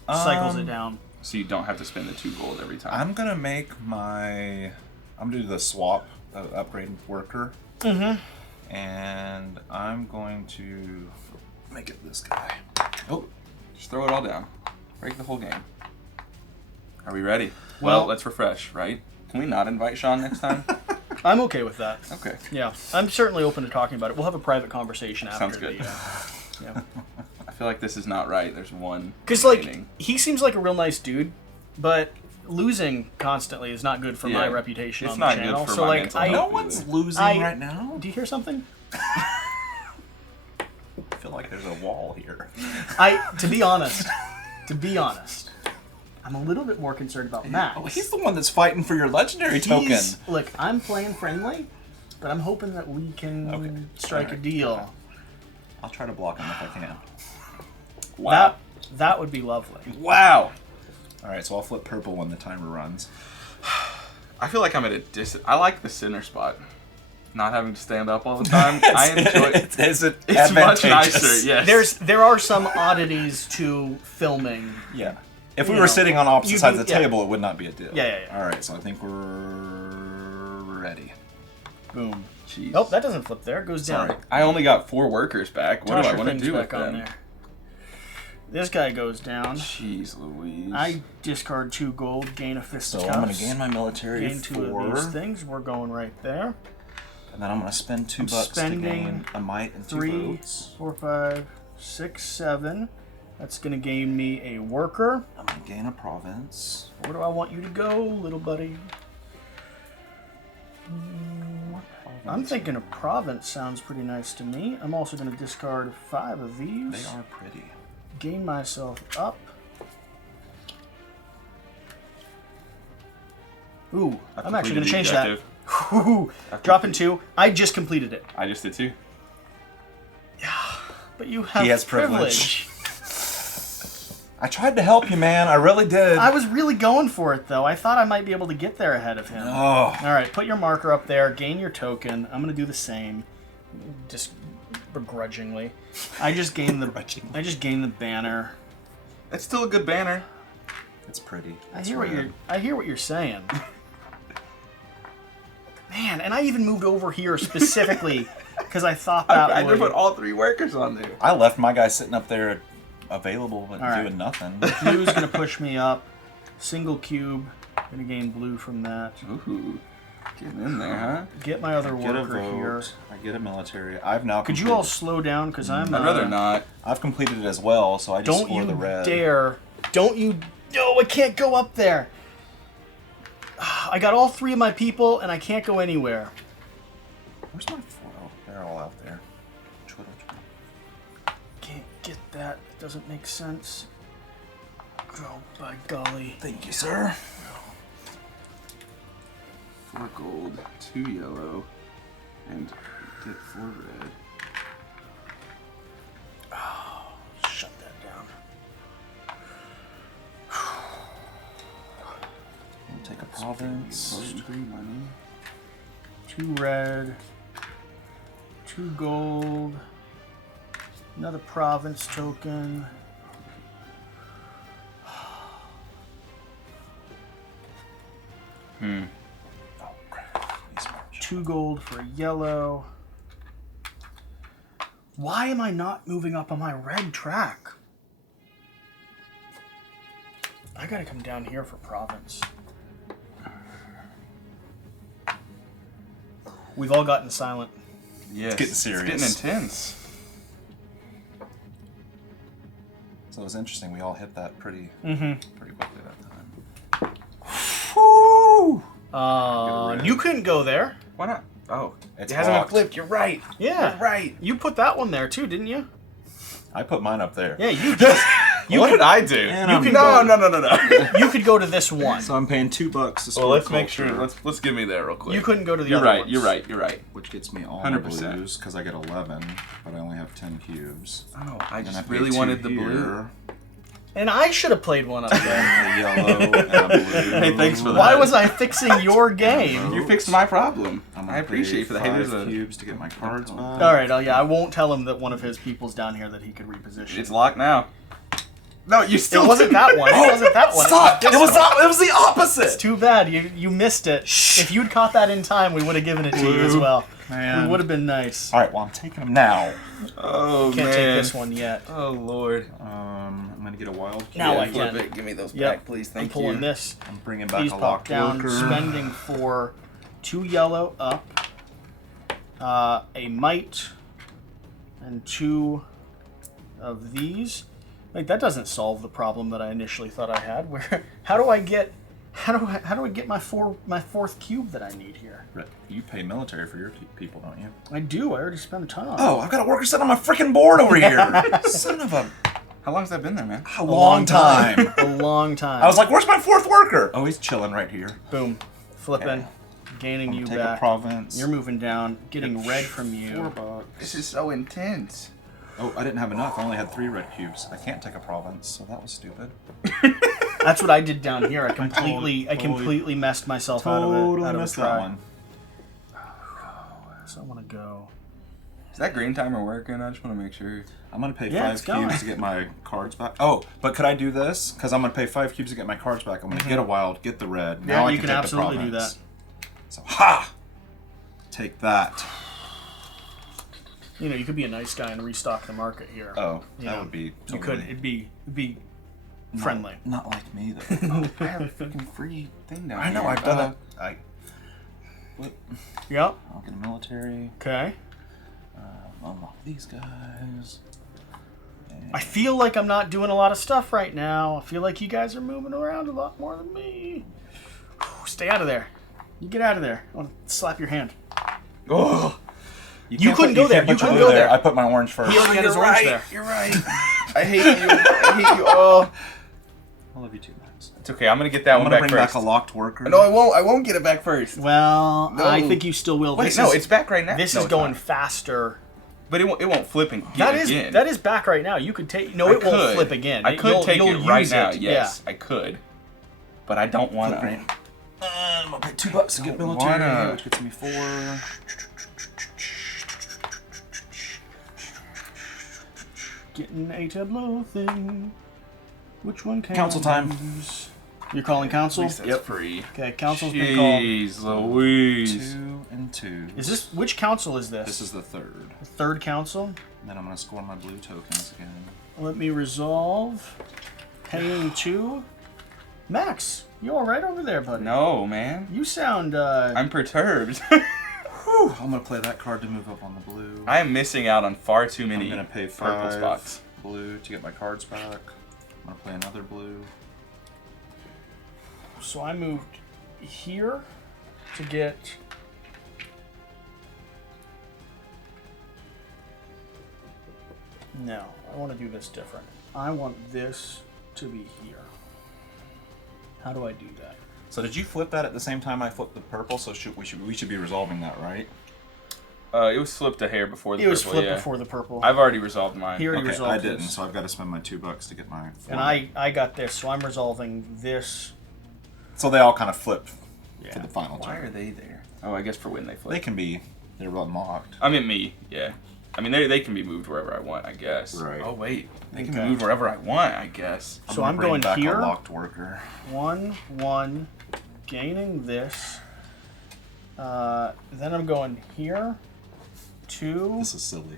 Cycles it down. So you don't have to spend the 2 gold every time. I'm gonna make I'm gonna do the swap upgrade worker. And I'm going to make it this guy. Oh, just throw it all down. Break the whole game. Are we ready? Well- Well, let's refresh, right? Can we not invite Sean next time? I'm okay with that. Okay. Yeah, I'm certainly open to talking about it. We'll have a private conversation after. Sounds good. Yeah. I feel like this is not right. There's one. Because like remaining. he seems like a real nice dude, but losing constantly is not good for my Yeah, reputation it's on the not good channel. for So my like mental I health. No one's losing I- right now. do you hear something? I feel like there's a wall here. To be honest, I'm a little bit more concerned about Max. Oh, he's the one that's fighting for your legendary token. Look, I'm playing friendly, but I'm hoping that we can Okay. strike a Alright. deal. I'll try to block him if I can. Wow. That would be lovely. Wow. All right, so I'll flip purple when the timer runs. I feel like I'm at a I like the center spot. Not having to stand up all the time. I enjoy it. It's Much nicer, yes. There are some oddities to filming. Yeah. If we You were know, sitting on opposite you sides do- of the yeah. table, it would not be a deal. Yeah. All right, so I think we're ready. Boom. Jeez. Oh, that doesn't flip there. It goes down. Sorry. I only got 4 workers back. What Toss do I your want to things do with back on them? there. This guy goes down. Jeez Louise. I discard 2 gold, gain a fist So of I'm going cuffs. to gain my military Gain 2 of 4, these things. We're going right there. and then I'm going to spend 2 I'm bucks to spending gain a might and 2 3, votes. 4, 5, 6, 7. That's going to gain me a worker. I'm going to gain a province. Where do I want you to go, little buddy? 5, I'm thinking a province sounds pretty nice to me. I'm also going to discard 5 of these. They are pretty. Gain myself up. Ooh, I'm actually going to change that. Ooh, dropping 2. I just completed it. I just did too. But you have He has privilege. I tried to help you, man. I really did. I was really going for it, though. I thought I might be able to get there ahead of him. Oh. All right, put your marker up there. Gain your token. I'm going to do the same. Just begrudgingly. I just gained the banner. It's still a good banner. It's pretty. I hear what you're saying. Man, and I even moved over here specifically because I thought that I did put all 3 workers on there. I left my guy sitting up there available but All right. doing nothing. Blue's going to push me up. Single cube. Going to gain blue from that. Ooh, getting in there, huh? Get my other Get a worker here. vote. I get a military. I've now. Could you all slow down? Because I'm. I'd rather not. I've completed it as well, so I just Don't score you the red. dare. Don't you. No, I can't go up there. I got all 3 of my people, and I can't go anywhere. Where's my foil? They're all out there. Twiddle. Can't get that. It doesn't make sense. Oh, by golly. Thank you, sir. 4 gold, 2 yellow, and get 4 red. Shut that down. We'll take a province. 3 money. 2 red. 2 gold. Another province token. Oh, crap. 2 gold for yellow. Why am I not moving up on my red track? I gotta come down here for province. We've all gotten silent. Yes, getting serious. It's getting intense. So it was interesting. We all hit that pretty quickly that time. Woo! You couldn't go there. Why not? Oh, It's it hasn't been blocked. flipped. You're right. Yeah. You're right. You put that one there too, didn't you? I put mine up there. Yeah, you just. What did I do? Man, You I'm can done. No. You could go to this one. So I'm paying $2 to score Well, let's make culture, sure. Let's give me there real quick. You couldn't go to the You're other right. ones. You're right. which gets me all 100%. the blues because I get 11, but I only have 10 cubes. Oh, I And just pay really 2 wanted the here, blue. And I should have played one up there. a yellow, and a blue. Hey, thanks for that. Why was I fixing your game? You fixed my problem. I'm I gonna appreciate pay for the haters. 5 cubes to get my cards back. All right, I won't tell him that one of his people's down here that he could reposition. It's locked now. No, you still. It wasn't that one. It wasn't that one. Stop! It was not. It was the It's opposite. too bad you missed it. If you'd caught that in time, we would have given it to you as well. Man. We would have been nice. All right. Well, I'm taking them now. Oh Can't man. take this one yet. Oh lord. I'm gonna get a wild cube. Now I Flip can. it. Give me those Yep. back, please. Thank I'm pulling you. this. I'm bringing back Please a pop locked down, worker. spending for 2 yellow up, a might, and 2 of these. Like that doesn't solve the problem that I initially thought I had. Where how do I get my 4th cube that I need here? You pay military for your people, don't you? I do. I already spent a ton on it. Oh, I've got a worker sitting on my freaking board over here. Son of a How long's that been there, man? long time. A long time. I was like, "Where's my 4th worker?" Oh, he's chilling right here. boom, flipping, gaining you Take back. a province. You're moving down, getting red from you. $4. This is so intense. Oh, I didn't have enough. I only had 3 red cubes. I can't take a province, so that was stupid. That's what I did down here. I completely messed myself out of it. Out of missed a try. that one. So I want to go. Is that green timer working? I just want to make sure. I'm gonna pay Yeah, 5 it's going. cubes to get my cards back. Oh, but could I do this? Because I'm gonna pay 5 cubes to get my cards back. I'm gonna get a wild, get the red. Yeah, Now I you can can take absolutely the do province. So ha! Take that. You could be a nice guy and restock the market here. Oh, Yeah. that would be. You Totally could. It'd be friendly. Not like me though. I have a freaking free thing down I know. here. I've done it. Yep. I'll get a military. Okay. Unlock these guys. I feel like I'm not doing a lot of stuff right now. I feel like you guys are moving around a lot more than me. Stay out of there. You get out of there. I want to slap your hand. Oh, You couldn't go there. You put your couldn't blue go there. I put my orange first. He already had his you're orange right. there. You're right. I hate you. I hate you. Oh, I love you too, Max. it's okay. I'm gonna get that I'm one gonna back bring first. back a locked worker. No, I won't. I won't get it back first. Well, No. I think you still will. Wait, no, it's back right now. This No, is it's going not. faster. But it won't flip and get That is again. that is back right now. You could take. No, I it won't could. flip again. I could take you'll it right use now. it. Yes, I could. But I don't want Flip to. I'm gonna pay $2 to get Don't military, wanna. which gets me 4. Getting a tableau thing. Which one can Council I time. use? You're calling council? That's free. Okay, council's been called. Jeez Louise. 2 and 2. Is this which council is this? This is the third. the third council. And then I'm gonna score my blue tokens again. Let me resolve. Paying 2. Max, you all right over there, buddy? No, man. You sound. I'm perturbed. Whew, I'm gonna play that card to move up on the blue. I am missing out on far too many I'm gonna pay purple 5 spots. blue to get my cards back. I'm gonna play another blue. So I moved here to get. No, I want to do this different. I want this to be here. How do I do that? So did you flip that at the same time I flipped the purple? So we should be resolving that, right? It was flipped a hair before the It was purple, flipped yeah. before the purple. I've already resolved mine. He already Okay, resolved I didn't, his. so I've got to spend my $2 to get my 4. And I got this, so I'm resolving this. So they all kind of flip Yeah. for the final Why are turn. they there? Oh, I guess for when they flip. They can be. They're unlocked. I mean me, yeah. I mean they can be moved wherever I want, I guess. Right. Oh wait, they can Okay. be moved wherever I want, I guess. So gonna I'm bring going back here. a locked worker. 1, gaining this. Then I'm going here. 2, This is silly.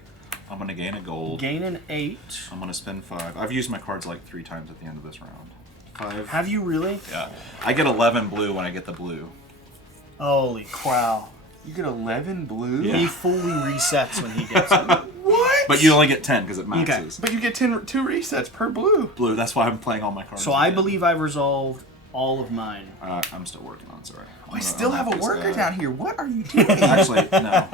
I'm gonna gain a gold. gaining 8. I'm gonna spend 5. I've used my cards like 3 times at the end of this round. 5. Have you really? Yeah. I get 11 blue when I get the blue. Holy cow. You get 11 blue? Yeah. He fully resets when he gets it. What? But you only get 10 because it maxes. But you get 2 resets per blue. Blue. That's why I'm playing all my cards. So I again. believe I've resolved all of mine. I'm still working on it. Sorry. Oh, I still have a worker down here. What are you doing? Actually, no.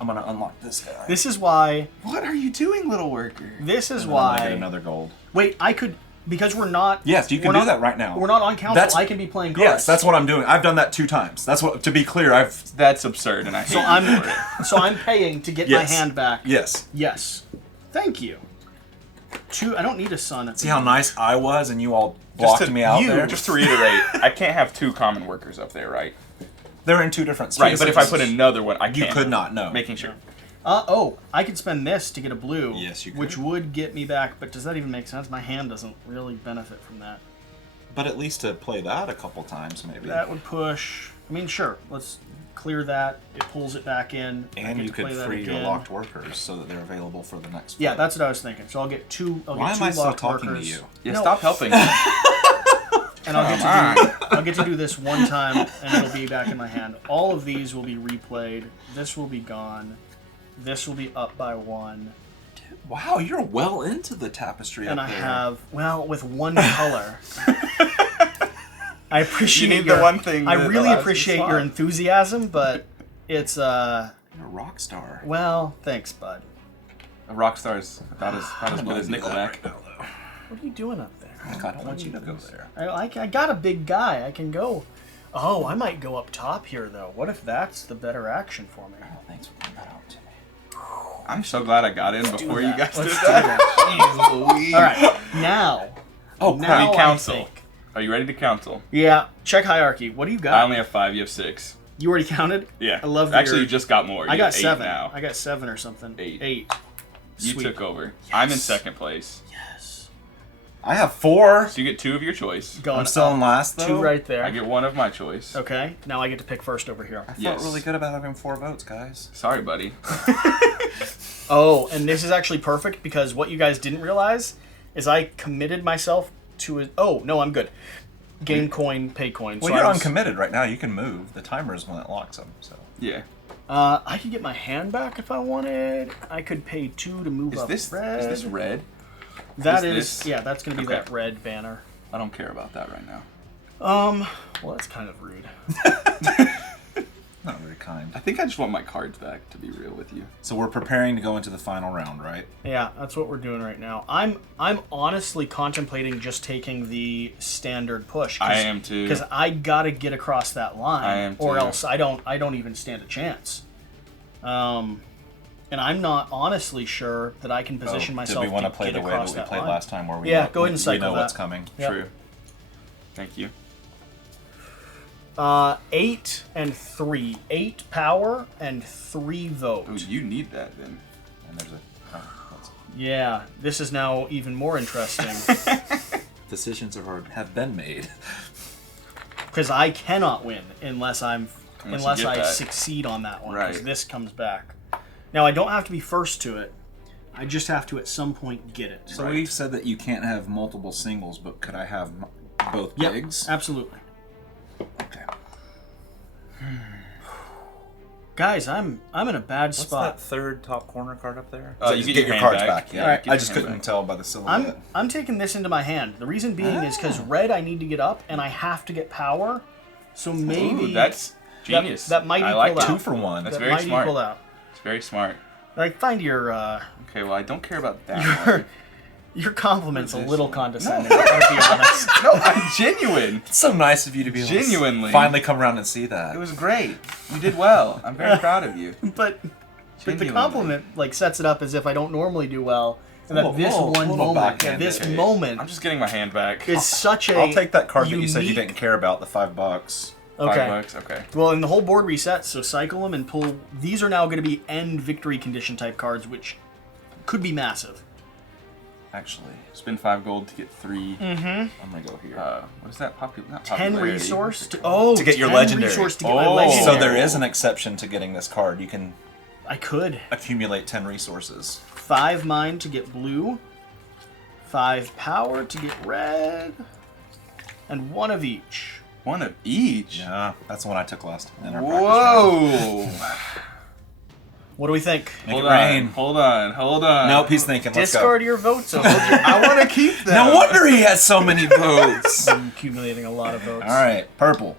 I'm gonna unlock this guy. This is why. What are you doing, little worker? This is And then I'm gonna get why. another gold. Wait, I could. Because we're not. Yes, you can we're do not- that right now. We're not on council. That's- I can be playing cards. Yes, that's what I'm doing. I've done that 2 times. That's what. To be clear, I've. That's absurd, and I hate So you I'm. for it. So I'm paying to get Yes. my hand back. Yes. Yes. Thank you. 2. I don't need a sun. At See the how moment. nice I was, and you all blocked me out there. Just to reiterate, I can't have 2 common workers up there, right? They're in 2 different Right, spaces. but if I put another one, I You can't. could not, no. Making sure. I could spend this to get a blue. Yes, you could. Which would get me back, but does that even make sense? My hand doesn't really benefit from that. But at least to play that a couple times, maybe. That would push. I mean, sure. Let's clear that. It pulls it back in. I And get you to could play that free your again. locked workers so that they're available for the next. Yeah, flip. that's what I was thinking. So I'll get 2. Why am I still talking to you? Yeah, No. stop helping. And I'll get Come to do. I'll get to do this one time, and it'll be back in my hand. All of these will be replayed. This will be gone. This will be up by 1. Wow, you're well into the tapestry And up I there. have, well, with 1 color. I appreciate You need your, the one thing I that really allows you appreciate to your swap. enthusiasm, but it's You're a rock star. well, thanks, bud. A rock star's about as good as Nickelback. What are you doing up there? I don't want you to go there. I got a big guy. I can go. Oh, I might go up top here though. What if that's the better action for me? Thanks for pointing that out to me. I'm so glad I got in before you guys did Let's that. Jeez Louise. All right, now. Oh, now we I council. think- Are you ready to council? Yeah, check hierarchy. What do you I got? only have 5. You have 6. You already counted? Yeah. I love Actually, your- you just got more. I You got have 8 7. now. I got 7 or something. 8. 8. You Sweet. took over. I'm in 2nd place. Yes. I have 4. So you get 2 of your choice. Going I'm still in last though. 2 right there. I get 1 of my choice. Okay, now I get to pick first over here. I felt Yes. really good about having 4 votes, guys. Sorry, buddy. Oh, and this is actually perfect because what you guys didn't realize is I committed myself to a... Oh, no, I'm good. Gain coin, pay coin. Well, so you're I was- uncommitted right now. You can move. The timer is when it locks them. So Yeah. I could get my hand back if I wanted. I could pay 2 to move Is up this red. is this red? That is is... this- Yeah, that's going to be Okay. that red banner. I don't care about that right now. Well, that's kind of rude. not really kind. I think I just want my cards back, to be real with you. So we're preparing to go into the final round, right? Yeah, that's what we're doing right now. I'm honestly contemplating just taking the standard push. I am too. Because I gotta get across that line, I am or too. else I don't even stand a chance. And I'm not honestly sure that I can position myself Did we want to to play get the way across that we that played line. last time, where we Yeah, know, go ahead and we cycle know what's that. coming? Yep. True. Thank you. 8 and 3. 8 power and 3 vote. Oh, you need that then. And there's a Yeah, this is now even more interesting. decisions have been made. Because I cannot win unless you I get that. succeed on that one. Because Right. this comes back. Now I don't have to be first to it. I just have to at some point get it. So we've said that you can't have multiple singles, but could I have both Yep, bigs? absolutely. Okay. Guys, I'm in a bad What's spot. that third top corner card up there? You get your cards hand back. back. Yeah, All right. Get I your just hand couldn't back. tell by the silhouette. I'm taking this into my hand. The reason being is because red I need to get up and I have to get power. So maybe Ooh, that's genius. that might I be like pulled that. out. 2 for 1. That's that very might smart. be pulled out. It's very smart. Like find your Okay, well, I don't care about that one. your compliments a Position. little condescending. I gotta be honest. No, I'm genuine. It's so nice of you to be able to Genuinely. finally come around and see that. It was great. You did well. I'm very proud of you. But the Genuinely. compliment like sets it up as if I don't normally do well, and that this one little moment, backhand. this Okay, moment I'm just getting my hand back. is such a. I'll take that card that you said you unique- didn't care about, the $5. Okay. $5. Okay. Well, and the whole board resets, so cycle them and pull. These are now going to be end victory condition type cards, which could be massive. Actually, Spend 5 gold to get 3. I'm gonna go here. What is that? Not 10 popularity. resource to To get your 10 legendary. resource to get my Oh. legendary. So there is an exception to getting this card. You can I could accumulate 10 resources. 5 mine to get blue, 5 power to get red, and 1 of each. One of each. Yeah, that's the one I took last in our practice round. Whoa! What do we think? Make Hold it rain. on. Hold on. Hold on. Nope, he's thinking. Let's Discard go. your votes. So hold your- I want to keep them. No wonder he has so many votes. I'm accumulating a lot of votes. All right, purple.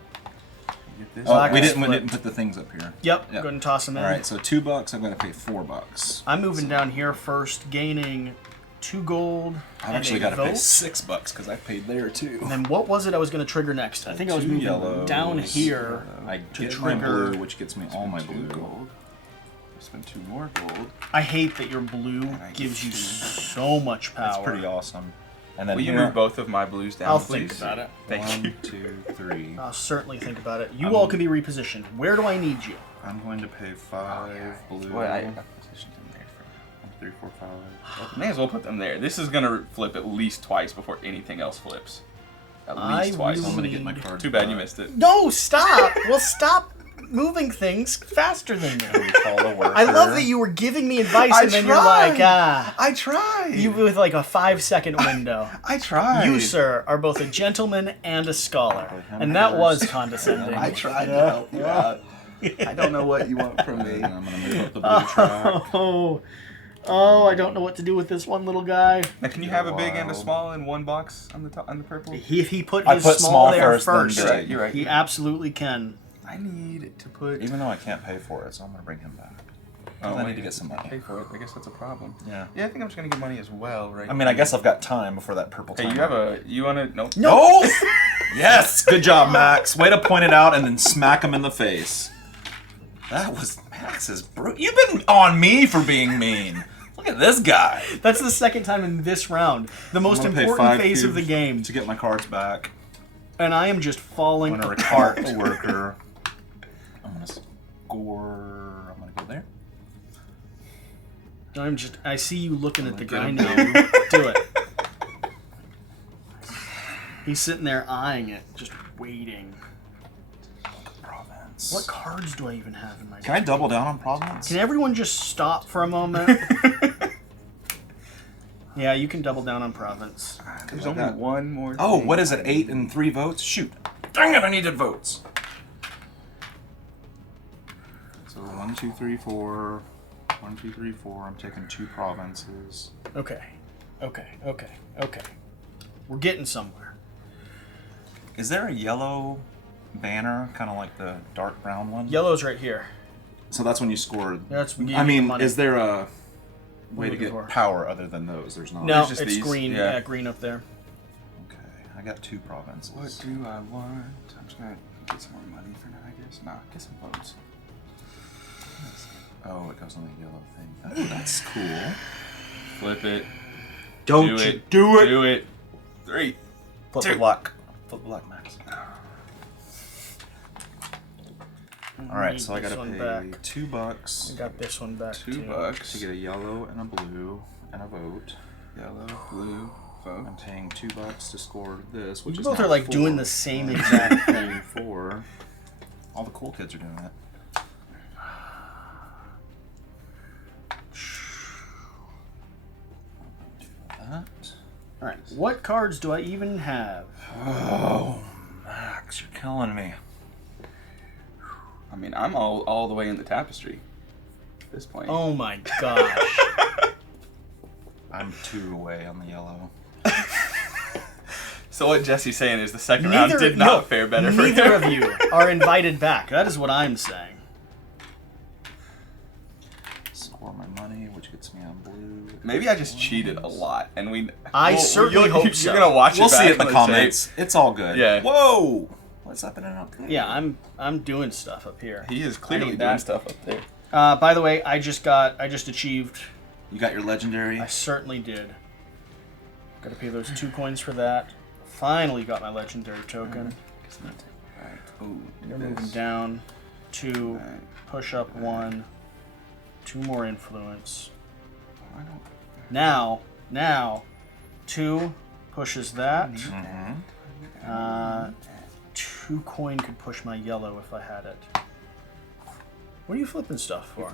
Get this. Oh, Black we is didn't flip. put the things up here. Yep, Yep. go ahead and toss them in. All right, so $2. I'm gonna pay $4. I'm moving down here first, gaining 2 gold. I've and actually a got to pay vote. $6 because I paid there too. And then what was it I was going to trigger next? I think I was 2 moving yellows. down here. I to get my trigger- blue, which gets me all my 2 blue. gold. Spend 2 more gold. I hate that your blue I gives get you so much power. That's pretty awesome. And then Will you here, move both of my blues down, I'll please? think about it. Thank you. 1, 2, 3. I'll certainly think about it. You all can be repositioned. Where do I need you? I'm going to pay 5 blue. Boy, I positioned them there for 1, 2, 3, 4, 5. May as well put them there. This is gonna flip at least twice before anything else flips. At least twice. really I'm gonna get my card. Too bad you missed it. No, stop! Well, stop moving things faster than me. Call a worker. I love that you were giving me advice I and then tried. you're like, I tried. you with like a 5-second window. I tried. You, sir, are both a gentleman and a scholar. him And that was first. condescending. I tried to help you out. I don't know what you want from me. And I'm gonna move up the blue track. Oh, I don't know what to do with this one little guy. Now, can you have a big and a Wild. small in one box on the top on the purple? If he put I his put small small there first, then first, big. You're right. You're right. he absolutely can. I need to put. Even though I can't pay for it, so I'm gonna bring him back. Oh, I wait, need to get some money. Pay for it. I guess that's a problem. Yeah. Yeah, I think I'm just gonna get money as well, right? I mean, I guess I've got time before that purple. Hey, timer. you have a. You wanna? Nope. No. Yes. Good job, Max. Way to point it out and then smack him in the face. That was Max's brute. You've been on me for being mean. Look at this guy. That's the second time in this round. The most I'm gonna pay important 5 phase of the cubes game. to get my cards back. And I am just falling I'm gonna apart. recart a worker. I'm gonna score. I'm gonna go there. I see you looking at the guy get now. Do it. He's sitting there eyeing it, just waiting. Province. What cards do I even have in my Can I double down on Providence? Can everyone just stop for a moment? Yeah, you can double down on province. There's only one more. Oh, thing. what is it? 8 and 3 votes? Shoot. Dang it, I needed votes. So 1, 2, 3, 4. 1, 2, 3, 4. I'm taking 2 provinces. Okay. We're getting somewhere. Is there a yellow banner, kind of like the dark brown one? Yellow's right here. So that's when you scored. That's when you I get mean, money. is there a way to looking get for? power other than those? There's not. No, There's just it's these, green. yeah. Yeah, green up there. Okay, I got 2 provinces. What do I want? I'm just gonna get some more money for now, I guess. Nah, get some votes. Oh, it goes on the yellow thing. Oh, that's cool. Flip it. Don't Do you it. do it. Do it. 3. Flip Two. the black. Flip the black, Max. All right, so I Need gotta this one pay back. $2 I got this one back $2 to get a yellow and a blue and a vote. Yellow, blue, vote. I'm paying $2 to score this, which You is both now are like 4. doing the same exact thing. 4. All the cool kids are doing it. Do that. All right, what cards do I even have? Oh, Max, you're killing me. I mean, I'm all the way in the tapestry at this point. Oh my gosh. I'm 2 away on the yellow. So what Jesse's saying is the second round did not fare better for Neither him. of you are invited back. That is what I'm saying. Score my money, which gets me on blue. Maybe I just cheated a lot, and I certainly hope so. You're gonna watch We'll it back see it in the on comments. It's all good. Yeah. Whoa! What's happening up there? Yeah, I'm doing stuff up here. tape. He is I clearly need doing that. stuff up there. By the way, I just achieved. You got your legendary. I certainly did. Got to pay those 2 coins for that. Finally got my legendary token. Alright. Ooh, You're this. moving down 2, Alright. push up 1, 2 more influence. I don't. Now, 2 pushes that. Mm-hmm. 2 coin could push my yellow if I had it. What are you flipping stuff for?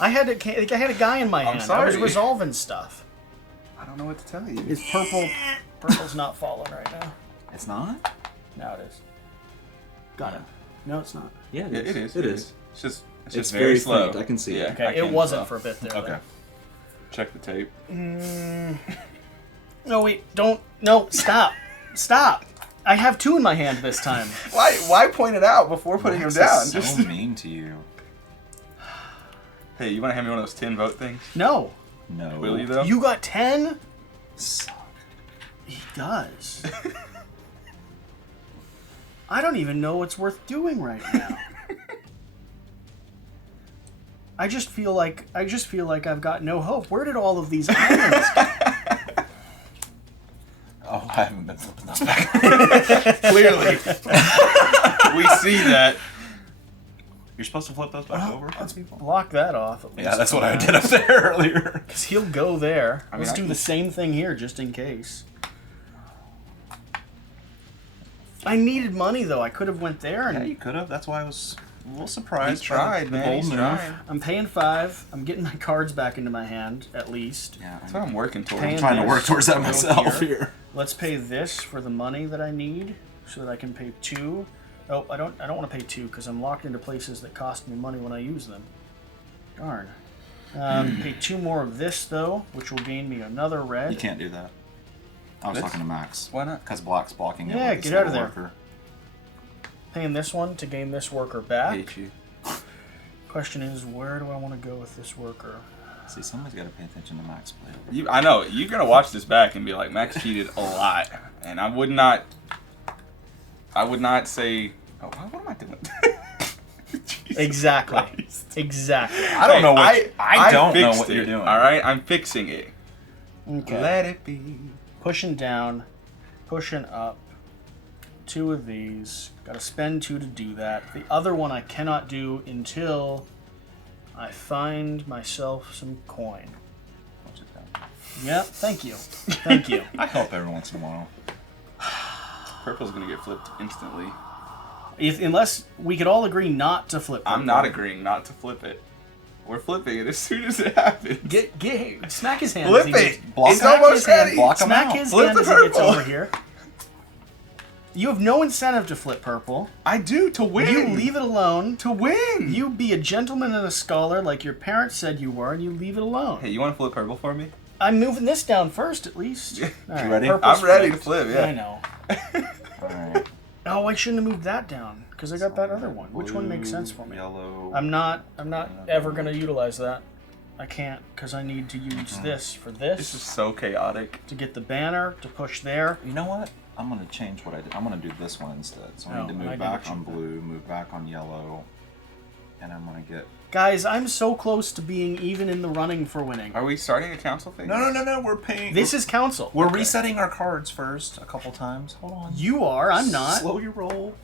I had a guy in my hand. I was sorry. resolving stuff. I don't know what to tell you. Is purple? Purple's not falling right now. It's not? Now it is. Got it. No, it's not. Yeah, Yeah, it is. It is. It's just It's very very slow. faint. I can see it. Yeah, Okay, I it can wasn't tell. for a bit there. Okay. Check the tape. No, wait, don't. No, stop. Stop. I have 2 in my hand this time. Why point it out before putting him Max down? is Just so mean to you. hey, you want to hand me one of those 10 vote things? No. No. Will you though? You got 10? Suck. He does. I don't even know what's worth doing right now. I just feel like I've got no hope. Where did all of these islands go? Oh, I haven't been flipping those back. Clearly, we see that. You're supposed to flip those back over? Let's block that off. At least Yeah, that's for what I now. did up there earlier. 'Cause he'll go there. I mean, Let's I do can- the same thing here, just in case. I needed money though. I could have went there, Yeah, and you could have. That's why I was a little surprised. He by the- tried, the man. bold He's move. trying. I'm paying 5. I'm getting my cards back into my hand at least. Yeah, That's what I'm working towards. Paying I'm trying to work towards that Go myself here. here. Let's pay this for the money that I need, so that I can pay 2. Oh, I don't want to pay 2 because I'm locked into places that cost me money when I use them. Darn. Pay 2 more of this though, which will gain me another red. You can't do that. I was This? talking to Max. Why not? Because Black's blocking it. Yeah, with this get out of little there. worker. Paying this one to gain this worker I back. hate you. Question is, where do I want to go with this worker? See, somebody's got to pay attention to Max play. I know you're gonna watch this back and be like, Max cheated a lot, and I would not say. Oh, what am I doing? Jesus Exactly. Christ. Exactly. I don't know what I don't know fixed what you're it, doing. All right, I'm fixing it. Okay. Let it be. Pushing down, pushing up. 2 of these. Got to spend 2 to do that. The other one I cannot do until I find myself some coin. Watch it down. Yep. Thank you. Thank you. I help every once in a while. Purple's gonna get flipped instantly. Unless we could all agree not to flip. I'm purple. not agreeing not to flip it. We're flipping it as soon as it happens. Get smack his hand. Flip as he it. gets- Block It's him. almost his hand. ready. Block him Smack out. his Flip hand the as he gets purple. over here. You have no incentive to flip purple. I do to win. You leave it alone. to win. You be a gentleman and a scholar like your parents said you were, and you leave it alone. Hey, you want to flip purple for me? I'm moving this down first, at least. All right, ready? purple's I'm ready to flipped. flip. Yeah. I know. Alright. Oh, I shouldn't have moved that down because I got that other one. Which one makes sense for me? Yellow. I'm not ever gonna utilize that. I can't because I need to use this for This this is so chaotic. to get the banner to push there. You know what? I'm gonna change what I did. I'm gonna do this one instead. So I need to Oh, I move did back what you on did. blue, move back on yellow, and I'm gonna get. Guys, I'm so close to being even in the running for winning. Are we starting a council thing? No. We're paying. This is council. We're resetting our cards first a couple times. Hold on. You are. I'm not. Slow your roll.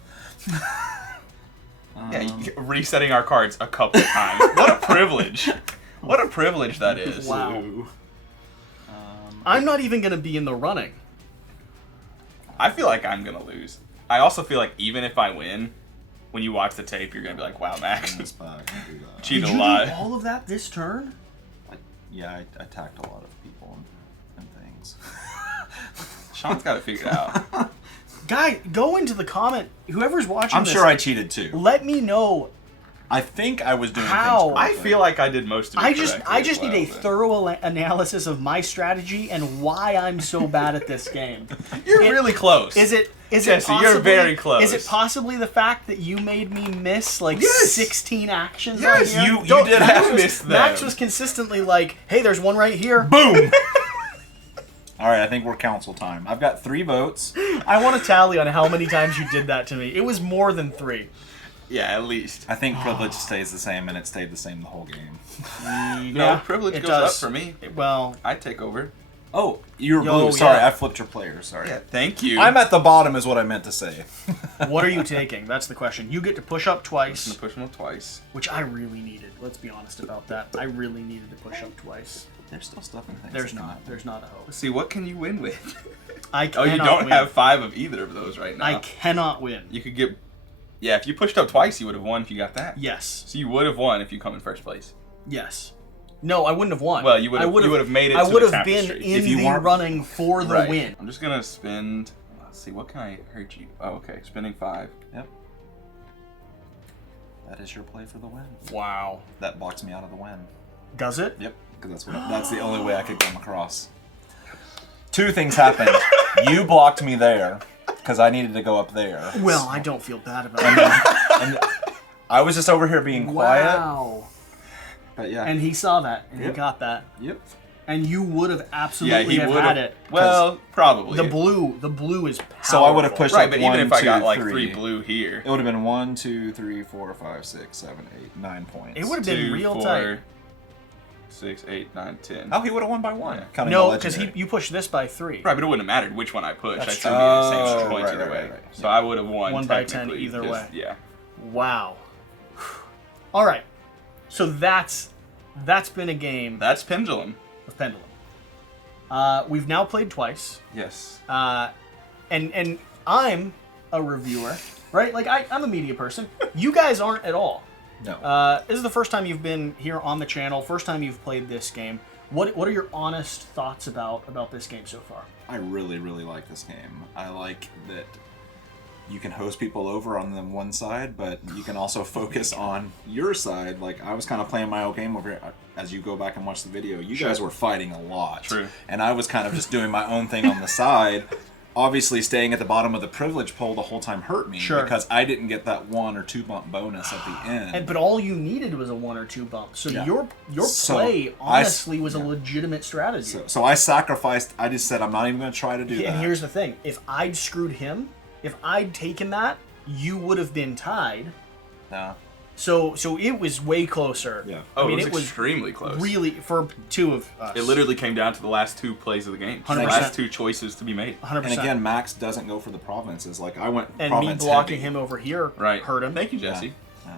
Yeah, resetting our cards a couple times. What a privilege. What a privilege that is. Wow. I'm not even gonna be in the running. I feel like I'm gonna lose. I also feel like even if I win, when you watch the tape, you're gonna be like, "Wow, Max This back and do that. cheated Did a you lot." do all of that this turn? Yeah, I attacked a lot of people and things. Sean's got it figured out. Guy, go into the comment. Whoever's watching I'm this, sure I cheated too. let me know. I think I was doing How? things I correctly. feel like I did most of it. I just correctly need a as well, thorough analysis of my strategy and why I'm so bad at this game. but- You're really close. Is it Jesse, possibly, you're very close. Is it possibly the fact that you made me miss like Yes. 16 actions? Yes, right here? you did have was- missed them. Max was consistently like, "Hey, there's one right here." Boom. All right, I think we're council time. I've got 3 votes. I want to tally on how many times you did that to me. It was more than 3. Yeah, at least. I think privilege stays the same, and it stayed the same the whole game. No, privilege it goes does. up for me. Well, I take over. Oh, you're Yo, blue. Sorry, yeah. I flipped your player. Sorry. Yeah, thank you. I'm at the bottom is what I meant to say. what are you taking? That's the question. You get to push up I'm twice, gonna push him up twice. which I really needed. Let's be honest about that. I really needed to push up twice. There's still stuff in things. There's that not. can There's not a hope. Let's see, what can you win with? I Oh, cannot you don't win. have 5 of either of those right now. I cannot win. You could get. Yeah, if you pushed up twice, you would have won if you got that. Yes. So you would have won if you come in first place. Yes. No, I wouldn't have won. Well, you would I have made it. I to would the have been tapestry. in If you the weren't- running for the Right. win. I'm just gonna spend. Let's see, what can I hurt you? Oh, okay, spending 5. Yep. That is your play for the win. Wow. That blocks me out of the win. Does it? Yep, because that's the only way I could come across. 2 things happened. You blocked me there because I needed to go up there. Well, I don't feel bad about it. And I was just over here being quiet. Wow. But yeah. And he saw that, and he Yep. got that. Yep. And you would have Yeah, absolutely he have would had have. it. Well, probably. The blue is powerful. So I would have pushed Right, up but 1, even if I got 2, like 3. 3 blue here. It would have been 1, 2, 3, 4, 5, 6, 7, 8, 9 points. It would have been 2, real 4, tight. 6, 8, 9, 10. Oh, he would have won by 1. Yeah. Counting No, the because legendary. you pushed this by 3. Right, but it wouldn't have mattered which one I pushed. That's I'd still true. be the same Oh, points right, either right, way. right, right. So I would have won 1 by 10 technically, either 'cause- way. Yeah. Wow. All right. So that's been a game That's Pendulum. of Pendulum. We've now played twice. Yes. And I'm a reviewer, right? Like I'm a media person. You guys aren't at all. No. This is the first time you've been here on the channel. First time you've played this game. What are your honest thoughts about this game so far? I really, really like this game. I like that you can host people over on the one side, but you can also focus on your side. Like, I was kind of playing my own game over here. As you go back and watch the video, you guys were fighting a lot. True. And I was kind of just doing my own thing on the side. Obviously, staying at the bottom of the privilege pole the whole time hurt me. Sure. Because I didn't get that 1 or 2 bump bonus at the end. But all you needed was a 1 or 2 bump. So Yeah. your So, play I- honestly was a legitimate strategy. So I sacrificed. I just said, I'm not even going to try to do that. And here's the thing: if I'd screwed him, if I'd taken that, you would have been tied. No. So it was way closer. Yeah. Oh, I mean, it was extremely close. really for 2 of us. It literally came down to the last 2 plays of the game. The 100%. last 2 choices to be made. 100%. And again, Max doesn't go for the provinces. Like, I went and me province blocking heavy. him over here Right. hurt him. Thank you, Jesse. Yeah.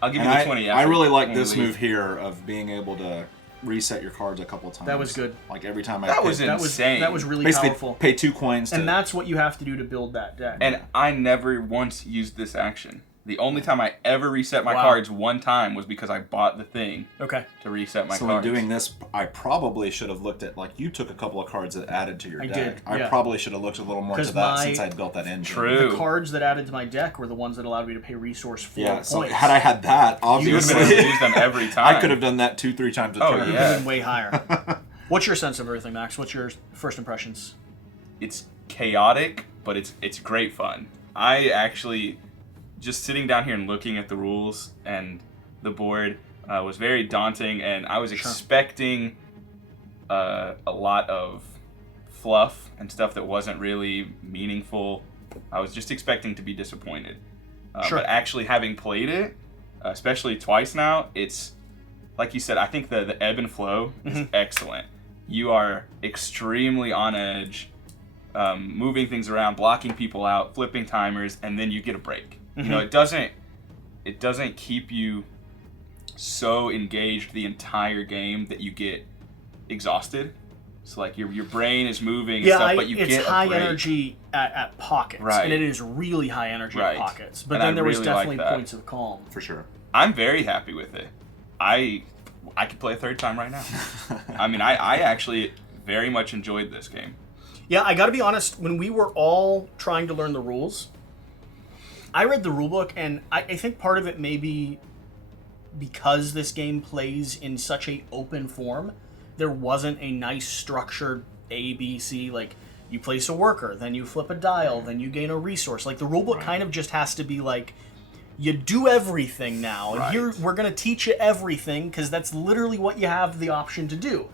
I'll give And you the 20 I after really like when we this leave. move here of being able to reset your cards a couple times. That was good. Like, every time I That was hit- insane. That was really basically powerful. pay 2 coins to... And that's what you have to do to build that deck. And I never once used this action. The only time I ever reset my Wow. cards one time was because I bought the thing okay. to reset my So cards. in doing this, I probably should have looked at, like, you took a couple of cards that added to your I deck. did, I yeah. probably should have looked a little more 'Cause to that my- since I'd built that engine. True. The cards that added to my deck were the ones that allowed me to pay resource 4 Yeah, points. so had I had that, you would have obviously, been able to use them every time. I could have done that 2-3 times a Oh, turn. It would yeah. have been way higher. What's your sense of everything, Max? What's your first impressions? It's chaotic, but it's great fun. I actually, just sitting down here and looking at the rules and the board was very daunting, and I was expecting a lot of fluff and stuff that wasn't really meaningful. I was just expecting to be disappointed. But actually having played it, especially twice now, it's, like you said, I think the ebb and flow is excellent. You are extremely on edge, moving things around, blocking people out, flipping timers, and then you get a break. You know, it doesn't keep you so engaged the entire game that you get exhausted. So like your brain is moving and stuff, but you get a break. It's high energy at pockets, and it is really high energy at pockets. But then there was definitely points of calm. For sure. I'm very happy with it. I could play a third time right now. I mean, I actually very much enjoyed this game. Yeah, I got to be honest. When we were all trying to learn the rules, I read the rulebook, and I think part of it may be because this game plays in such a open form. There wasn't a nice structured A, B, C, like you place a worker, then you flip a dial, then you gain a resource. Like the rulebook kind of just has to be like, you do everything now, and here we're going to teach you everything because that's literally what you have the option to do.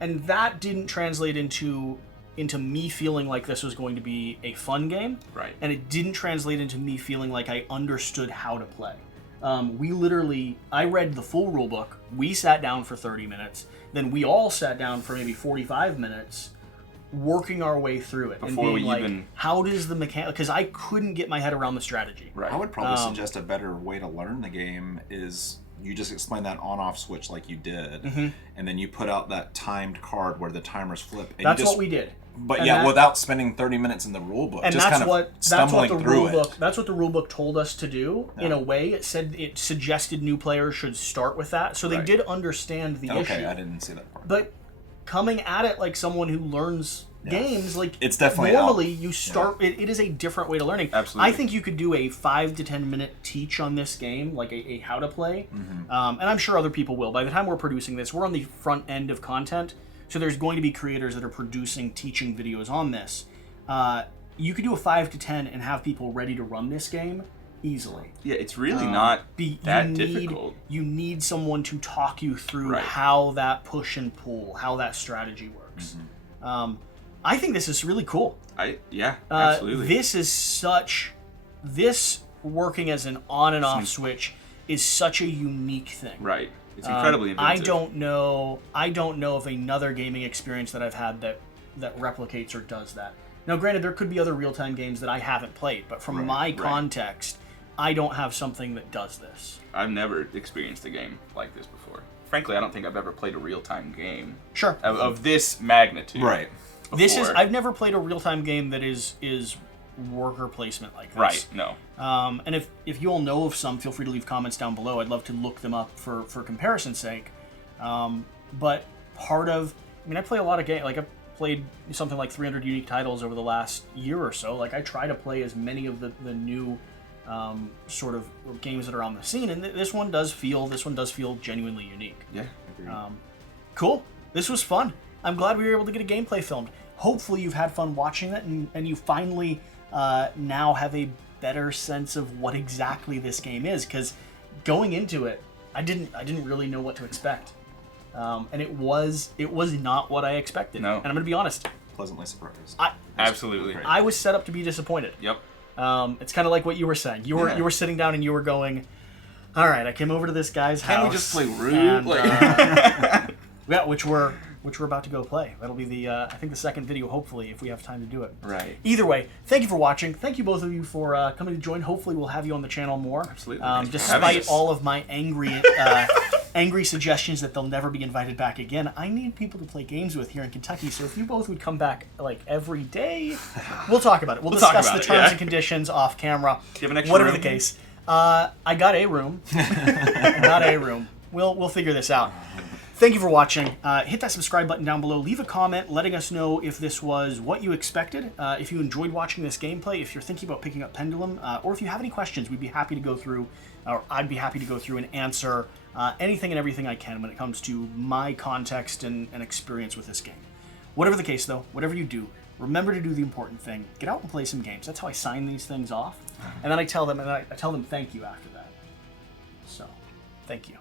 And that didn't translate into me feeling like this was going to be a fun game. Right. And it didn't translate into me feeling like I understood how to play. I read the full rulebook, we sat down for 30 minutes, then we all sat down for maybe 45 minutes working our way through it. Before and being we like, even... how does the mechanic... Because I couldn't get my head around the strategy. Right. I would probably suggest a better way to learn the game is you just explain that on-off switch like you did, and then you put out that timed card where the timers flip. And That's what we did. But and without spending 30 minutes in the rule book, and just that's kind what of stumbling through it. That's what the rule book told us to do. In a way, it suggested new players should start with that, so they did understand the issue. Okay, I didn't see that part. But coming at it like someone who learns games, like it's definitely normally you start. It is a different way to learning. Absolutely, I think you could do a 5 to 10 minute teach on this game, like a how to play, and I'm sure other people will. By the time we're producing this, we're on the front end of content. So there's going to be creators that are producing teaching videos on this. You could do a 5 to 10 and have people ready to run this game easily. Yeah, it's really not that difficult. You need someone to talk you through how that push and pull, how that strategy works. I think this is really cool. Absolutely. This working as an on and off switch is such a unique thing. Right. It's incredibly inventive. I don't know of another gaming experience that I've had that replicates or does that. Now, granted, there could be other real-time games that I haven't played, but from my context, I don't have something that does this. I've never experienced a game like this before. Frankly, I don't think I've ever played a real-time game. Sure. Of this magnitude. Right. Before. I've never played a real-time game that is worker placement like this. Right, no. And if you all know of some, feel free to leave comments down below. I'd love to look them up for comparison's sake. But I play a lot of games. Like, I've played something like 300 unique titles over the last year or so. Like, I try to play as many of the new sort of games that are on the scene, and this one does feel genuinely unique. Yeah, cool. This was fun. I'm glad we were able to get a gameplay filmed. Hopefully you've had fun watching it, and you finally now have a better sense of what exactly this game is, because going into it, I didn't really know what to expect, and it was not what I expected. No. And I'm gonna be honest, pleasantly surprised. Absolutely. I was set up to be disappointed. Yep. It's kind of like what you were saying. You were sitting down and you were going, all right, I came over to this guy's house. Can't we just play Root? And, yeah, which we're about to go play. That'll be the I think the second video, hopefully, if we have time to do it. Right. Either way, thank you for watching. Thank you both of you for coming to join. Hopefully we'll have you on the channel more. Absolutely. Despite all of my angry suggestions that they'll never be invited back again, I need people to play games with here in Kentucky, so if you both would come back like every day, we'll talk about it. We'll discuss the terms and conditions off camera. Do you have an extra whatever room? the case. I got a room. We'll figure this out. Thank you for watching. Hit that subscribe button down below. Leave a comment letting us know if this was what you expected, if you enjoyed watching this gameplay, if you're thinking about picking up Pendulum, or if you have any questions. We'd be happy to go through, or I'd be happy to go through and answer anything and everything I can when it comes to my context and experience with this game. Whatever the case, though, whatever you do, remember to do the important thing. Get out and play some games. That's how I sign these things off. And then I tell them, thank you after that. So, thank you.